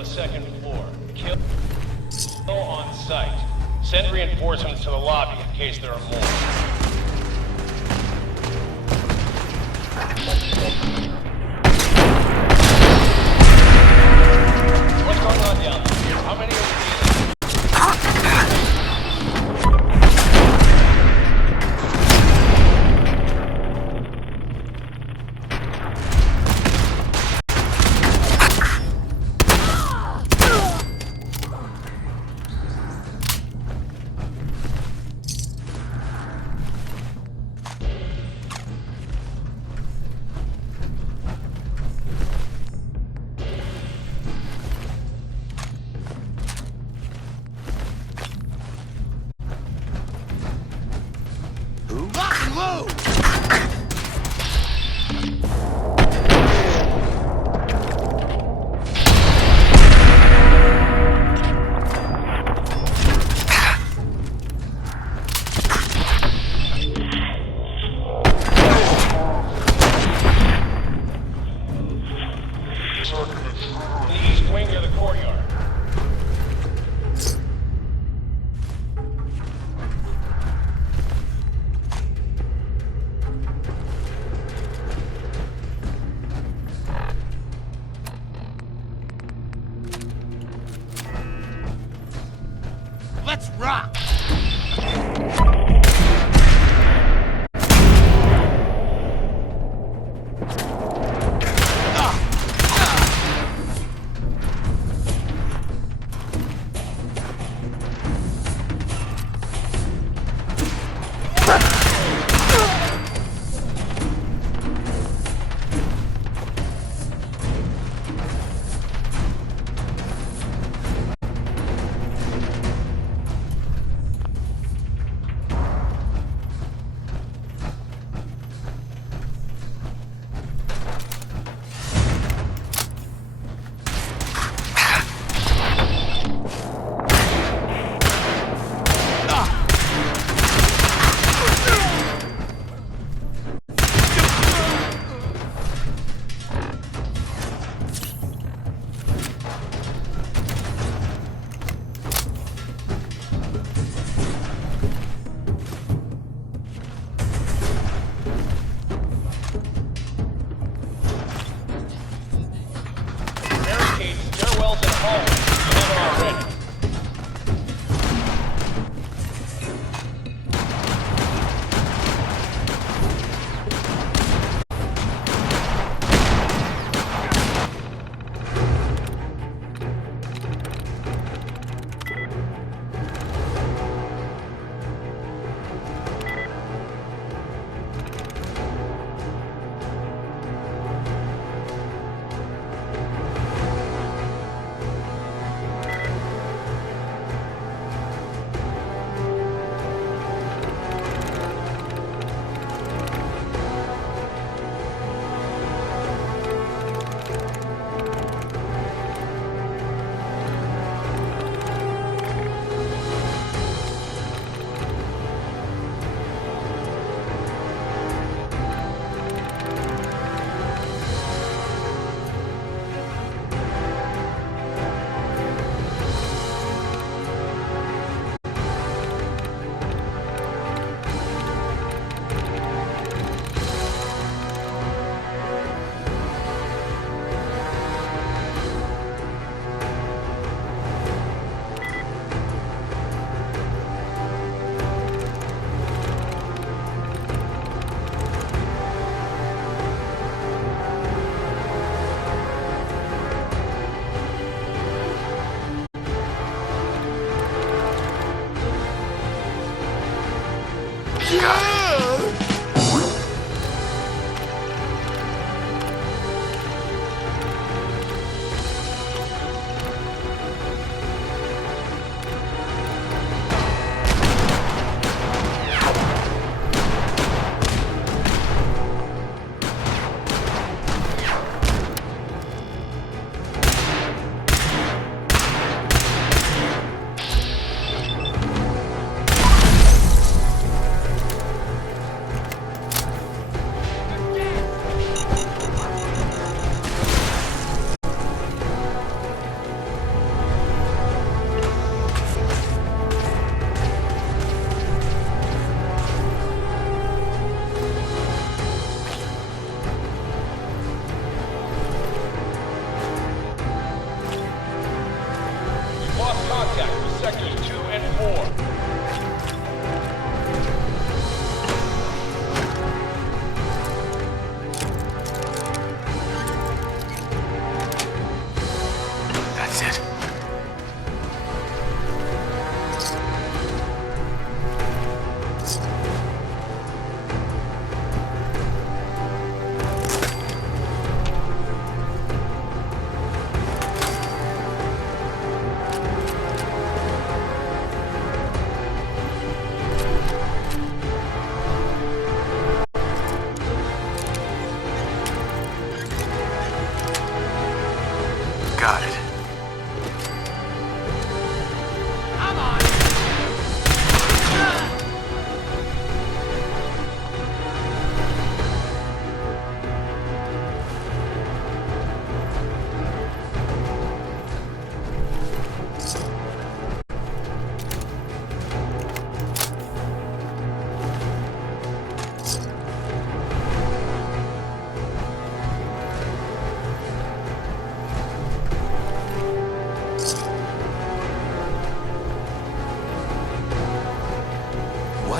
the second floor. Kill on site. Send reinforcements to the lobby in case there are more. What's going on down there? How many are we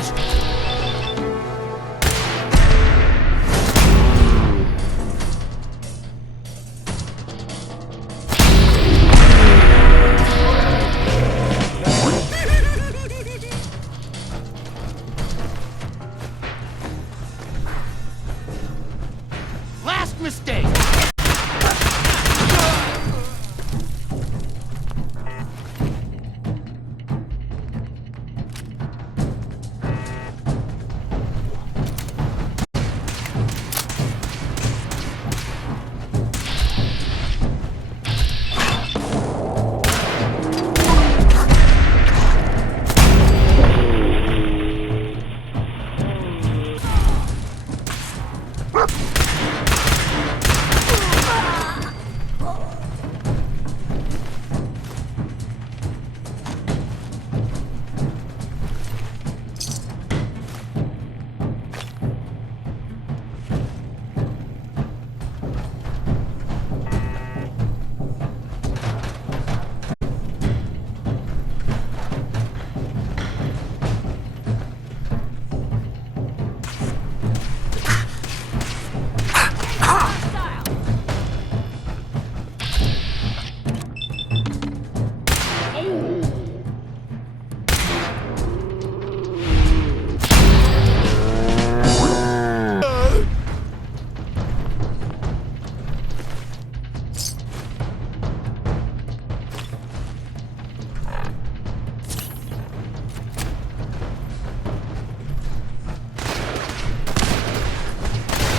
What? Last mistake!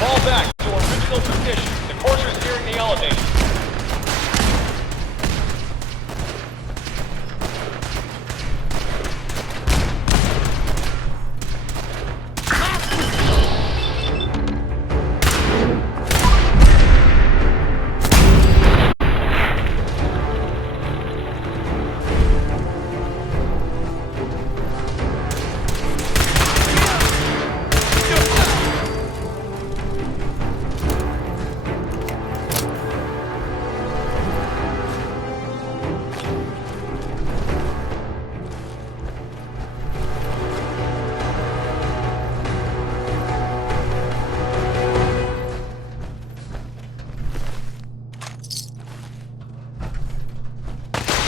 Fall back to original position. The courser's nearing the elevator.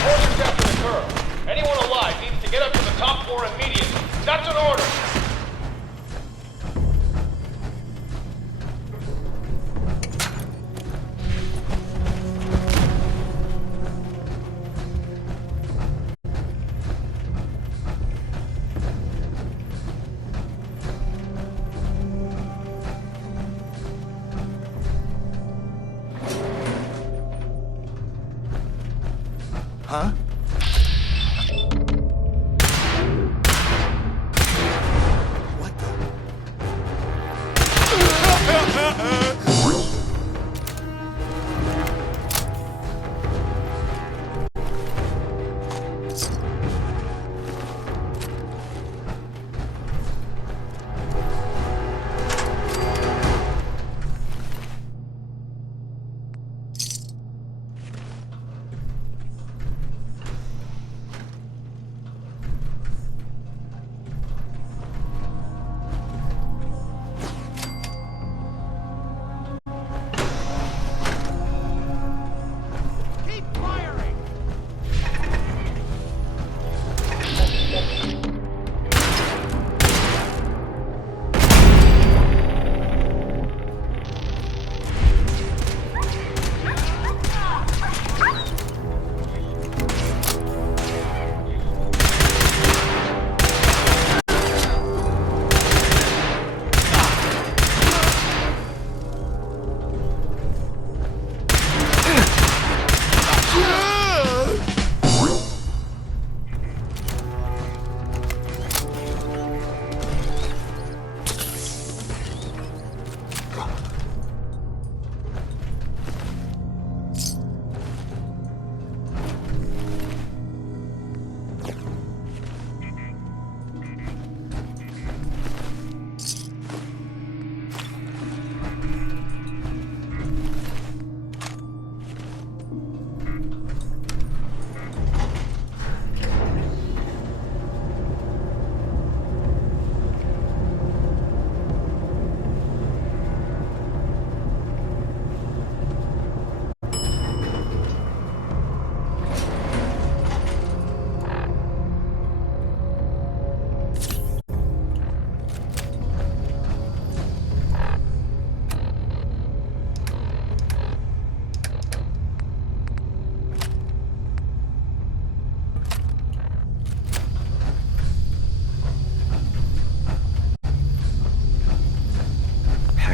Courser's after the curve. Anyone alive needs to get up to the top floor immediately. That's an order. Huh?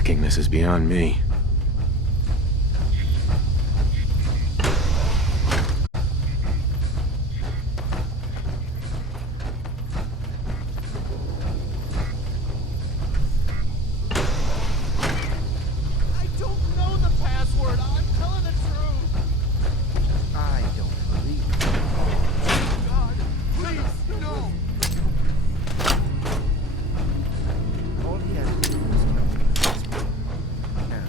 Hacking this is beyond me. I don't know the password. I'm telling the truth. I don't believe it. God, please, no. All he has to do is tell me the password. Now,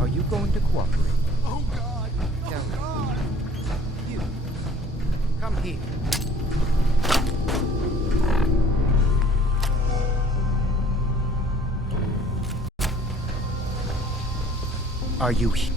are you going to cooperate? Oh God. Kellogg, you. Come here. Are you here?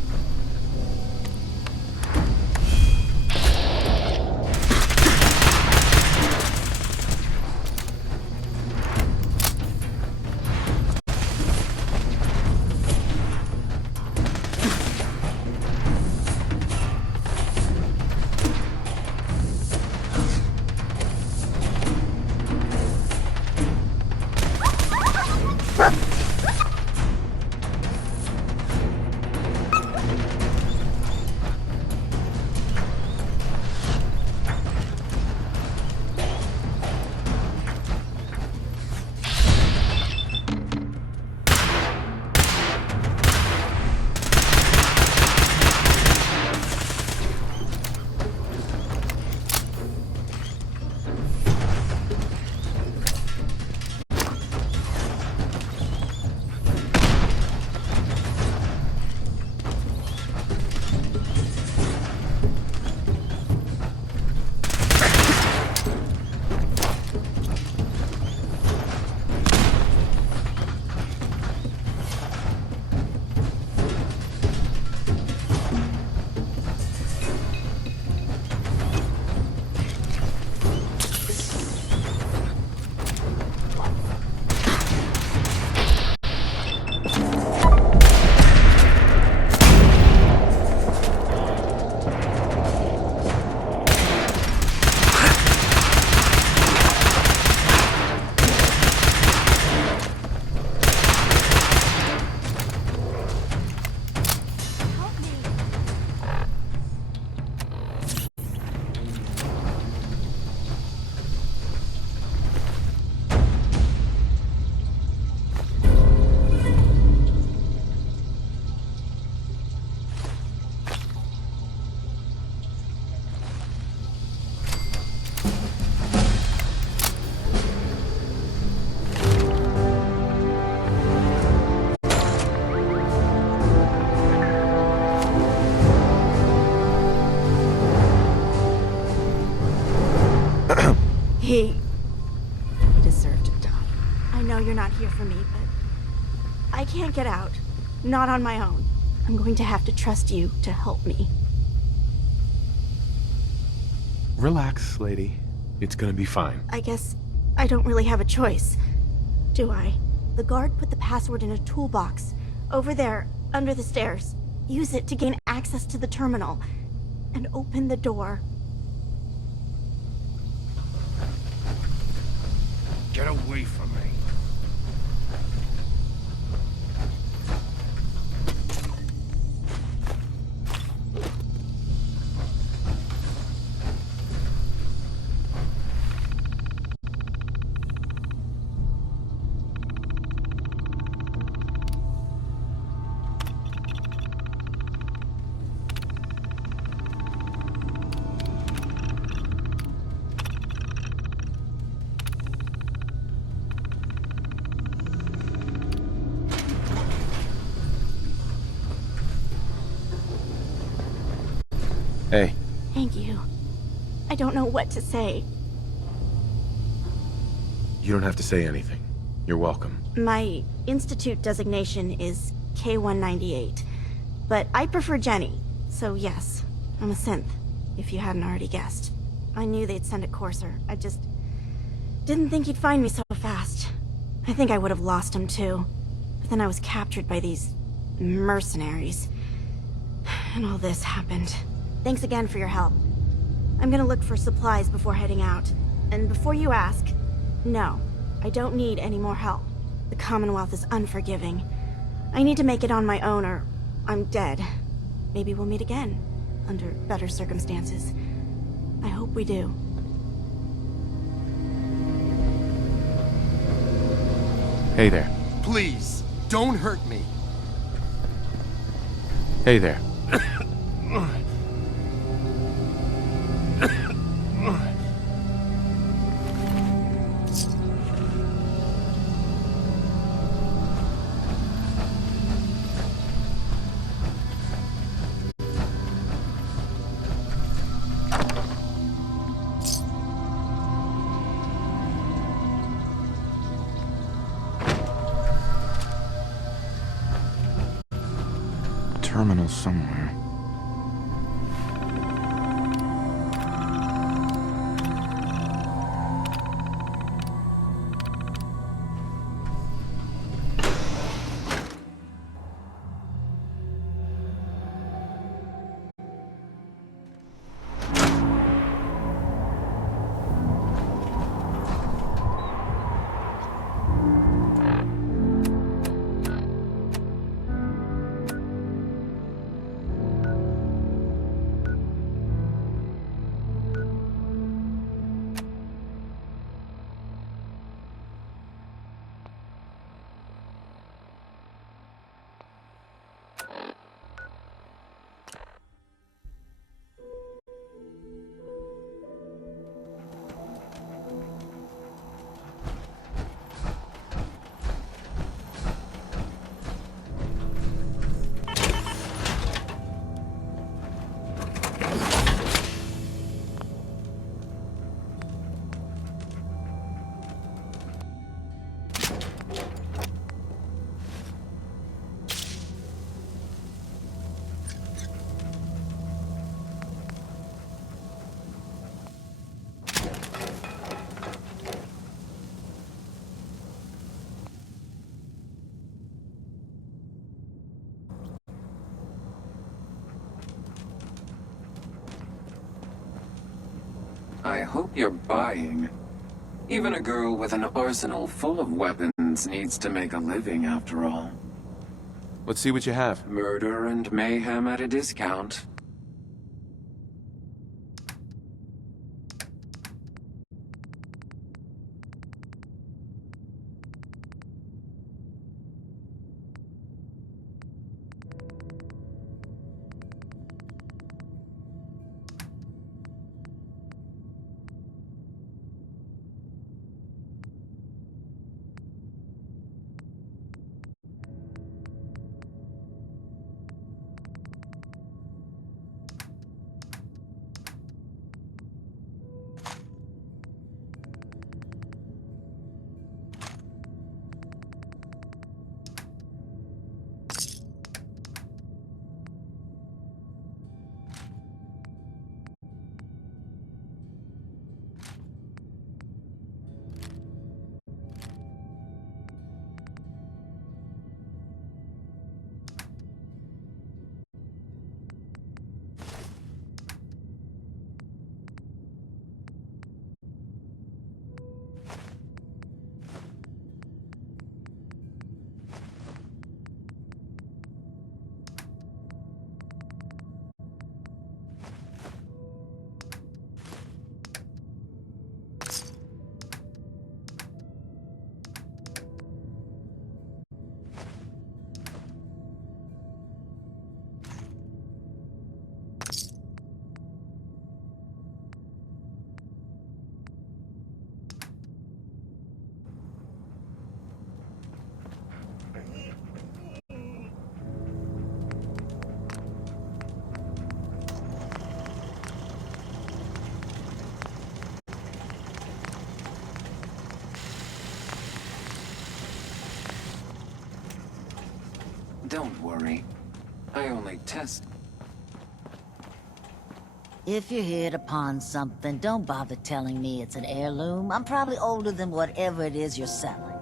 He deserved to die. I know you're not here for me, but I can't get out. Not on my own. I'm going to have to trust you to help me. Relax, lady. It's gonna be fine. I guess I don't really have a choice, do I? The guard put the password in a toolbox over there, under the stairs. Use it to gain access to the terminal and open the door. Get away from me. Hey. Thank you. I don't know what to say. You don't have to say anything. You're welcome. My institute designation is K-198, but I prefer Jenny, so yes, I'm a synth, if you hadn't already guessed. I knew they'd send a courser. I just didn't think he'd find me so fast. I think I would have lost him too, but then I was captured by these mercenaries, and all this happened. Thanks again for your help. I'm gonna look for supplies before heading out. And before you ask, no, I don't need any more help. The Commonwealth is unforgiving. I need to make it on my own or I'm dead. Maybe we'll meet again, under better circumstances. I hope we do. Hey there. Please, don't hurt me. Hey there. Terminal somewhere. I hope you're buying. Even a girl with an arsenal full of weapons needs to make a living, after all. Let's see what you have. Murder and mayhem at a discount. Don't worry. I only test. If you hit upon something, don't bother telling me it's an heirloom. I'm probably older than whatever it is you're selling.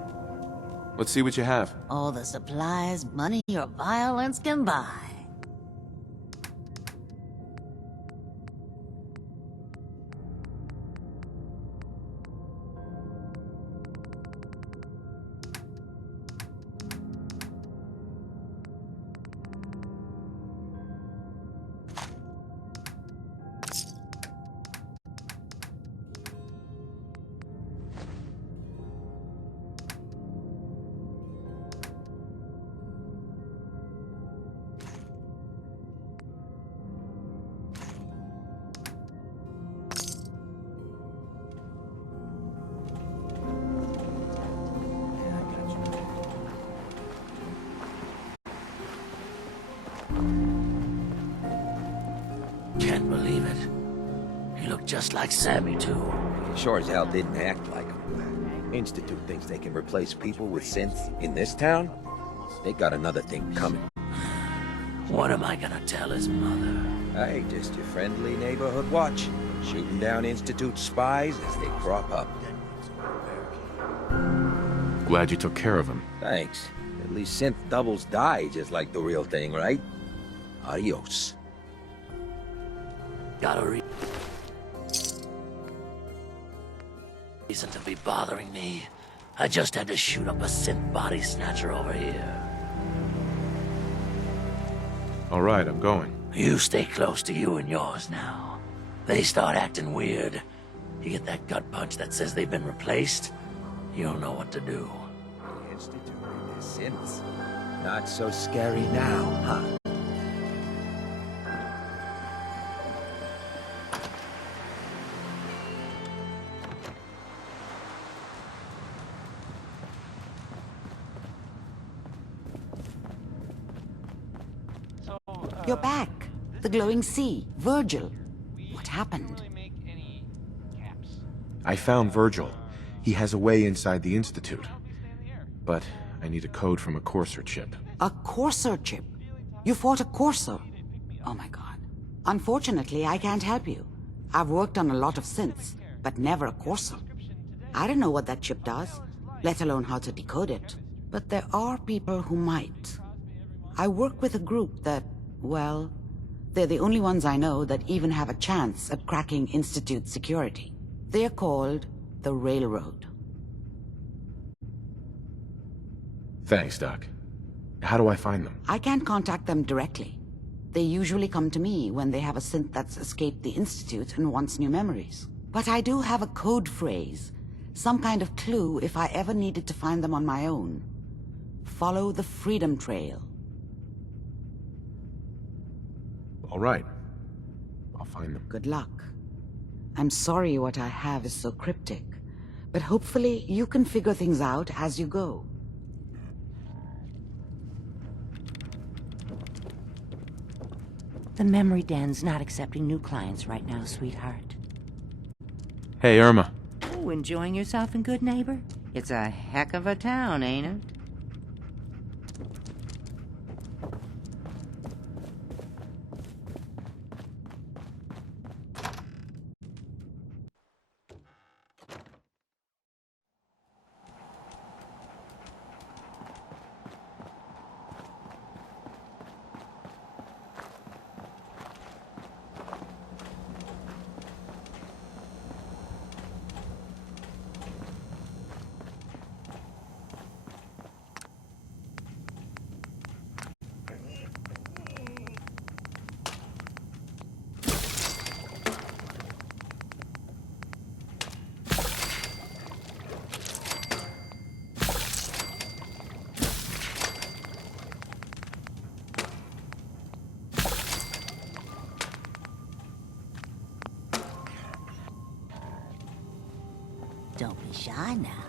Let's see what you have. All the supplies, money, or violence can buy. just like Sammy, too. Sure as hell didn't act like him. Institute thinks they can replace people with synths in this town? They got another thing coming. What am I gonna tell his mother? Hey, just your friendly neighborhood watch. Shooting down Institute spies as they crop up. Glad you took care of him. Thanks. At least synth doubles die just like the real thing, right? Adios. Got a reason to be bothering me. I just had to shoot up a synth body snatcher over here. All right, I'm going. You stay close to you and yours now. They start acting weird. You get that gut punch that says they've been replaced, you'll know what to do. The Institute and their synths. Not so scary now, huh? You're back. The glowing sea. Virgil. What happened? I found Virgil. He has a way inside the Institute. But I need a code from a Courser chip. A Courser chip? You fought a Courser? Oh my god. Unfortunately, I can't help you. I've worked on a lot of synths, but never a Courser. I don't know what that chip does, let alone how to decode it. But there are people who might. I work with a group that, well, they're the only ones I know that even have a chance at cracking Institute security. They're called the Railroad. Thanks, Doc. How do I find them? I can't contact them directly. They usually come to me when they have a synth that's escaped the Institute and wants new memories. But I do have a code phrase, some kind of clue if I ever needed to find them on my own. Follow the Freedom Trail. All right. I'll find them. Good luck. I'm sorry what I have is so cryptic, but hopefully you can figure things out as you go. The memory den's not accepting new clients right now, sweetheart. Hey, Irma. Oh, enjoying yourself in Good Neighbor? It's a heck of a town, ain't it? Don't be shy now.